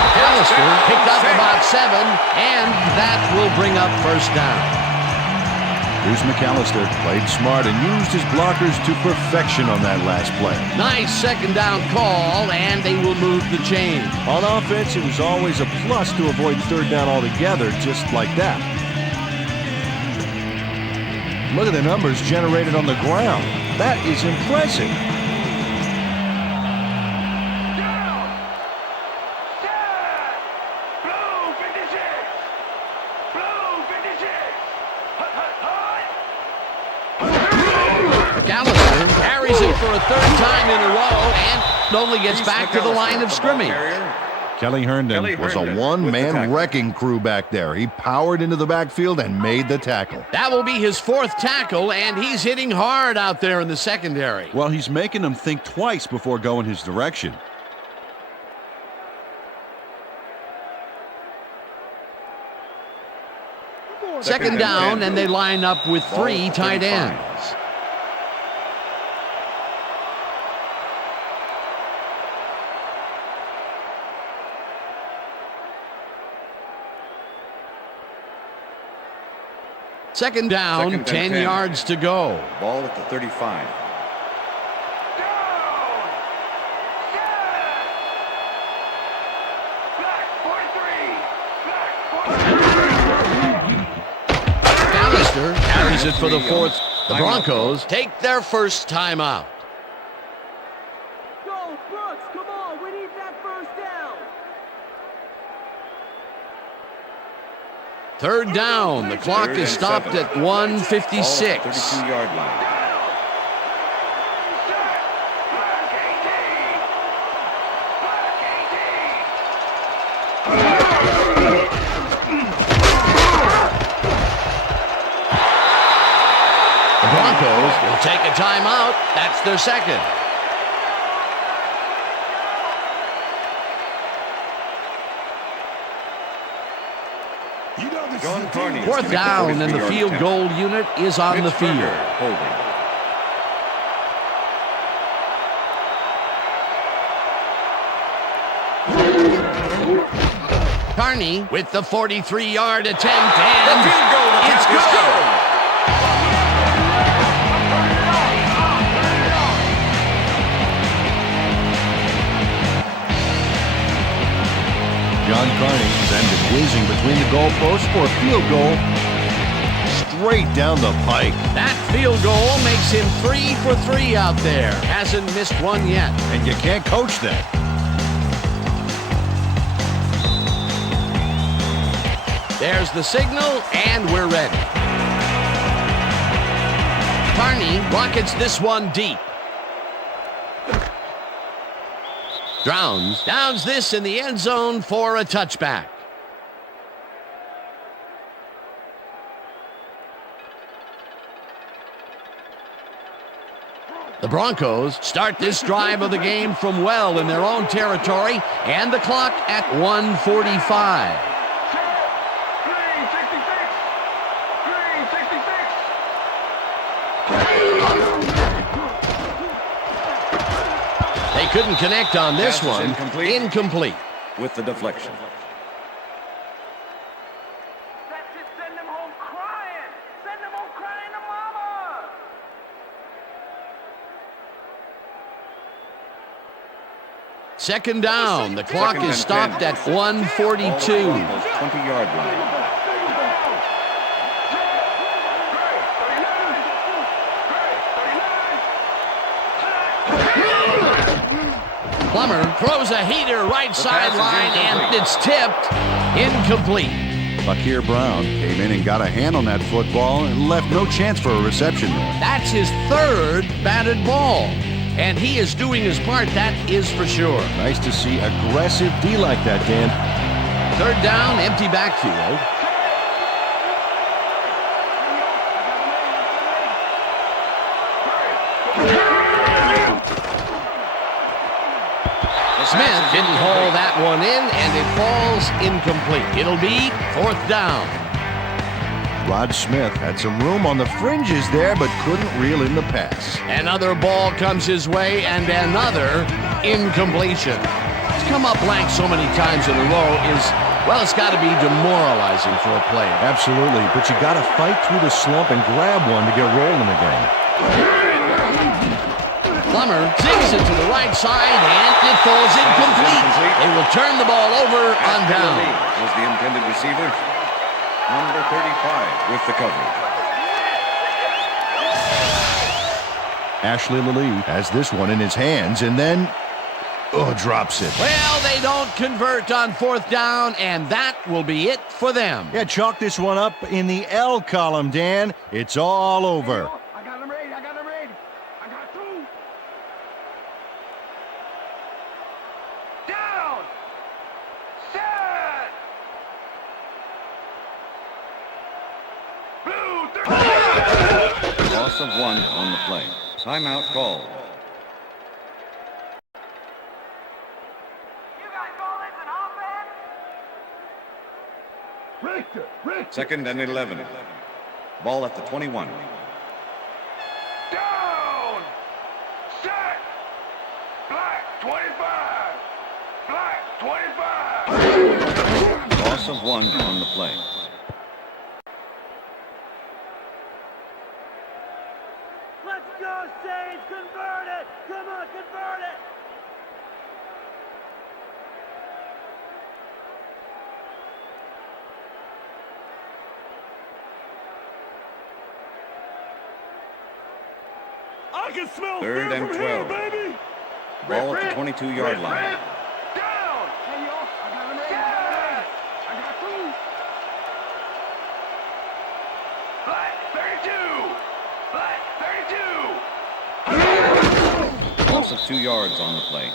McAllister picked up about 7, and that will bring up 1st down. Here's McAllister. Played smart and used his blockers to perfection on that last play. Nice 2nd down call, and they will move the chain. On offense, it was always a plus to avoid 3rd down altogether, just like that. Look at the numbers generated on the ground. That is impressive. McAllister carries it for a 3rd time in a row and only gets back to the line of scrimmage. Kelly Herndon was a one-man wrecking crew back there. He powered into the backfield and made the tackle. That will be his 4th tackle, and he's hitting hard out there in the secondary. Well, he's making them think twice before going his direction. Second down, and they line up with 3 tight ends. Second down, 10 yards to go. Ball at the 35. McAllister carries it for the 4th. The Broncos take their first timeout. Third down. The clock is stopped at 1:56. 32-yard line. The Broncos will take a timeout. That's their second. John Carney. Fourth down, and the field goal unit is on the field. Holding. Carney with the 43-yard attempt, and it's good. John Carney sends it whizzing between the goalposts for a field goal straight down the pike. That field goal makes him 3 for 3 out there. Hasn't missed one yet. And you can't coach that. There's the signal, and we're ready. Carney rockets this one deep. Downs this in the end zone for a touchback. The Broncos start this drive of the game from well in their own territory, and the clock at 1:45. They couldn't connect on this one. Incomplete. With the deflection. That's it. Send them home crying. Send them home crying to mama. Second down. The clock is stopped at 1:42. 20-yard line. Plummer throws a heater right sideline, and it's tipped. Incomplete. Fakir Brown came in and got a hand on that football and left no chance for a reception there. That's his third batted ball, and he is doing his part, that is for sure. Nice to see aggressive D like that, Dan. Third down, empty backfield. Smith didn't haul that one in, and it falls incomplete. It'll be fourth down. Rod Smith had some room on the fringes there, but couldn't reel in the pass. Another ball comes his way, and another incompletion. To come up blank so many times in a row is, well, it's got to be demoralizing for a player. Absolutely, but you got to fight through the slump and grab one to get rolling again. Plummer zigs it to the right side, and it falls incomplete. They will turn the ball over on down. Was the intended receiver. Number 35 with the coverage. Ashley Lilly has this one in his hands and then drops it. Well, they don't convert on fourth down, and that will be it for them. Yeah, chalk this one up in the L column, Dan. It's all over. I got them ready. I got two. Down. Set. Blue. Loss of 1 on the play. Timeout called. You guys call this an offense? Richter. Second and 11. Ball at the 21. Down. Set. Black 25. Black 25. Loss of 1 on the play. Let's go, Saints. Convert it. Come on, convert it. I can smell Third and 12. baby. Ball at the 22-yard line. Down. Hey, yo. I got him ready. I got two. Loss of 2 yards on the play.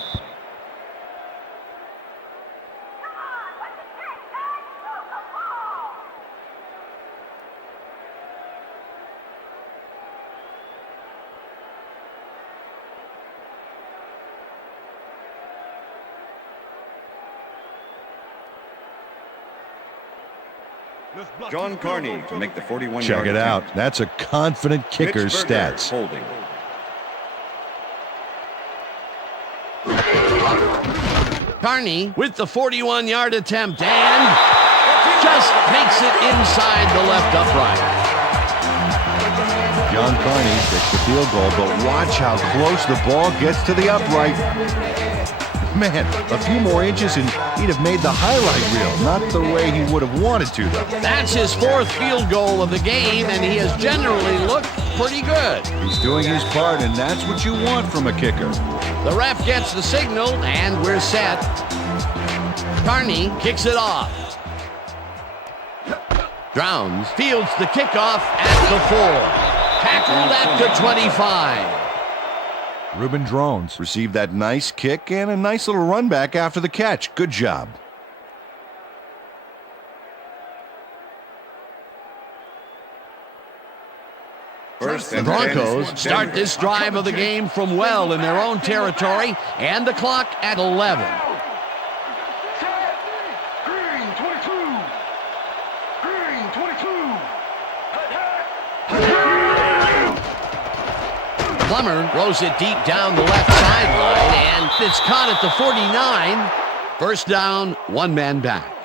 John Carney to make the 41-yard Check it out. attempt. That's a confident kicker's Mitch Berger stats. Holding. Carney with the 41-yard attempt and just makes it inside the left upright. John Carney takes the field goal, but watch how close the ball gets to the upright. Man, a few more inches and he'd have made the highlight reel. Not the way he would have wanted to, though. That's his 4th field goal of the game, and he has generally looked pretty good. He's doing his part, and that's what you want from a kicker. The ref gets the signal, and we're set. Carney kicks it off. Drowns fields the kickoff at the 4. Tackled at the 25. Ruben Drones received that nice kick and a nice little run back after the catch. Good job. The Broncos start this drive of the game from well in their own territory, and the clock at 11. Green 22. Green 22. Plummer throws it deep down the left sideline, and it's caught at the 49. First down, 1 man back.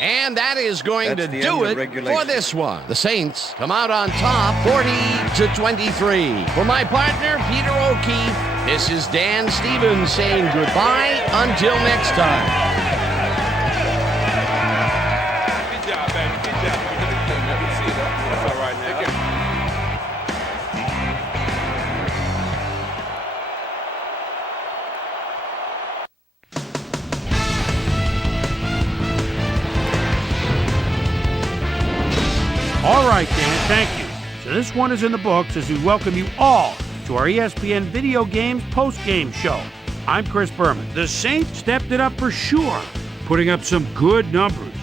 And that is going to do it for this one. The Saints come out on top, 40-23. For my partner, Peter O'Keefe, this is Dan Stevens saying goodbye until next time. Good job, baby. Good job. Good see you. That's all right now. Okay. All right, Dan, thank you. So this one is in the books as we welcome you all to our ESPN Video Games post-game show. I'm Chris Berman. The Saints stepped it up for sure, putting up some good numbers.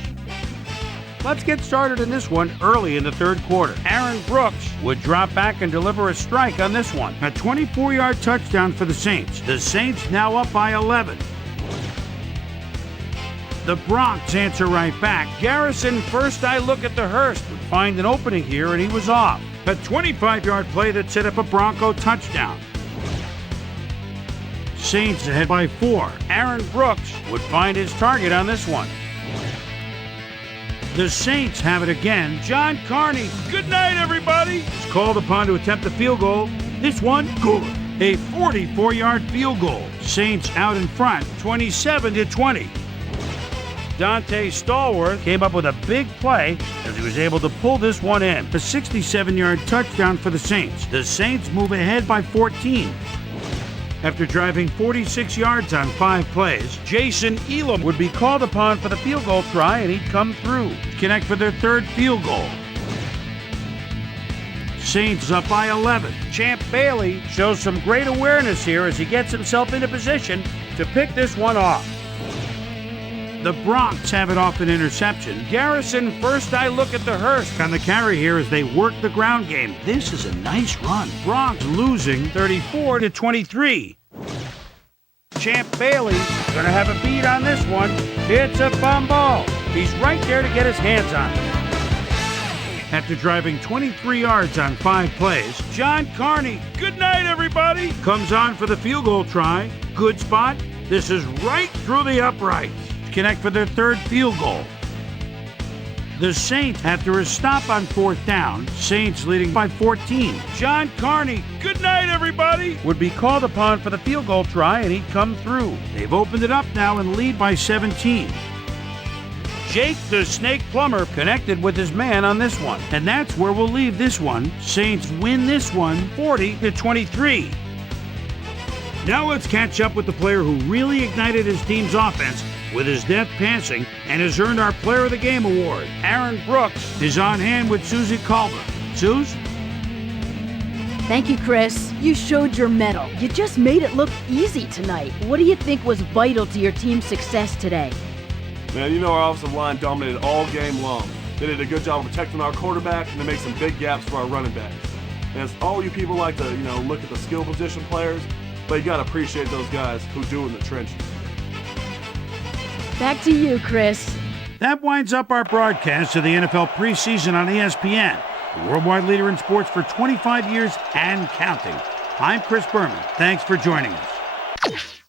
Let's get started in this one early in the 3rd quarter. Aaron Brooks would drop back and deliver a strike on this one. A 24-yard touchdown for the Saints. The Saints now up by 11. The Broncos answer right back. Garrison, first I look at the Hurst, would find an opening here, and he was off. A 25-yard play that set up a Bronco touchdown. Saints ahead by 4. Aaron Brooks would find his target on this one. The Saints have it again. John Carney, good night, everybody, is called upon to attempt the field goal. This one, good. A 44-yard field goal. Saints out in front, 27-20. Dante Stallworth came up with a big play as he was able to pull this one in. A 67-yard touchdown for the Saints. The Saints move ahead by 14. After driving 46 yards on 5 plays, Jason Elam would be called upon for the field goal try, and he'd come through. Connect for their 3rd field goal. Saints up by 11. Champ Bailey shows some great awareness here as he gets himself into position to pick this one off. The Broncos have it off an interception. Garrison, first I look at the Hurst on the carry here as they work the ground game. This is a nice run. Broncos losing 34-23. Champ Bailey gonna have a beat on this one. It's a fumble. He's right there to get his hands on it. After driving 23 yards on 5 plays, John Carney, good night everybody, comes on for the field goal try. Good spot. This is right through the uprights. Connect for their 3rd field goal. The Saints, after a stop on 4th down, Saints leading by 14. John Carney, good night everybody, would be called upon for the field goal try, and he'd come through. They've opened it up now and lead by 17. Jake the Snake Plummer connected with his man on this one, and that's where we'll leave this one. Saints win this one 40-23. Now let's catch up with the player who really ignited his team's offense with his deft passing and has earned our Player of the Game award. Aaron Brooks is on hand with Susie Culver. Suze? Thank you, Chris. You showed your mettle. You just made it look easy tonight. What do you think was vital to your team's success today? Man, you know our offensive line dominated all game long. They did a good job of protecting our quarterback, and they made some big gaps for our running backs. And it's all you people like to, look at the skill position players, but you got to appreciate those guys who do in the trenches. Back to you, Chris. That winds up our broadcast of the NFL preseason on ESPN, the worldwide leader in sports for 25 years and counting. I'm Chris Berman. Thanks for joining us.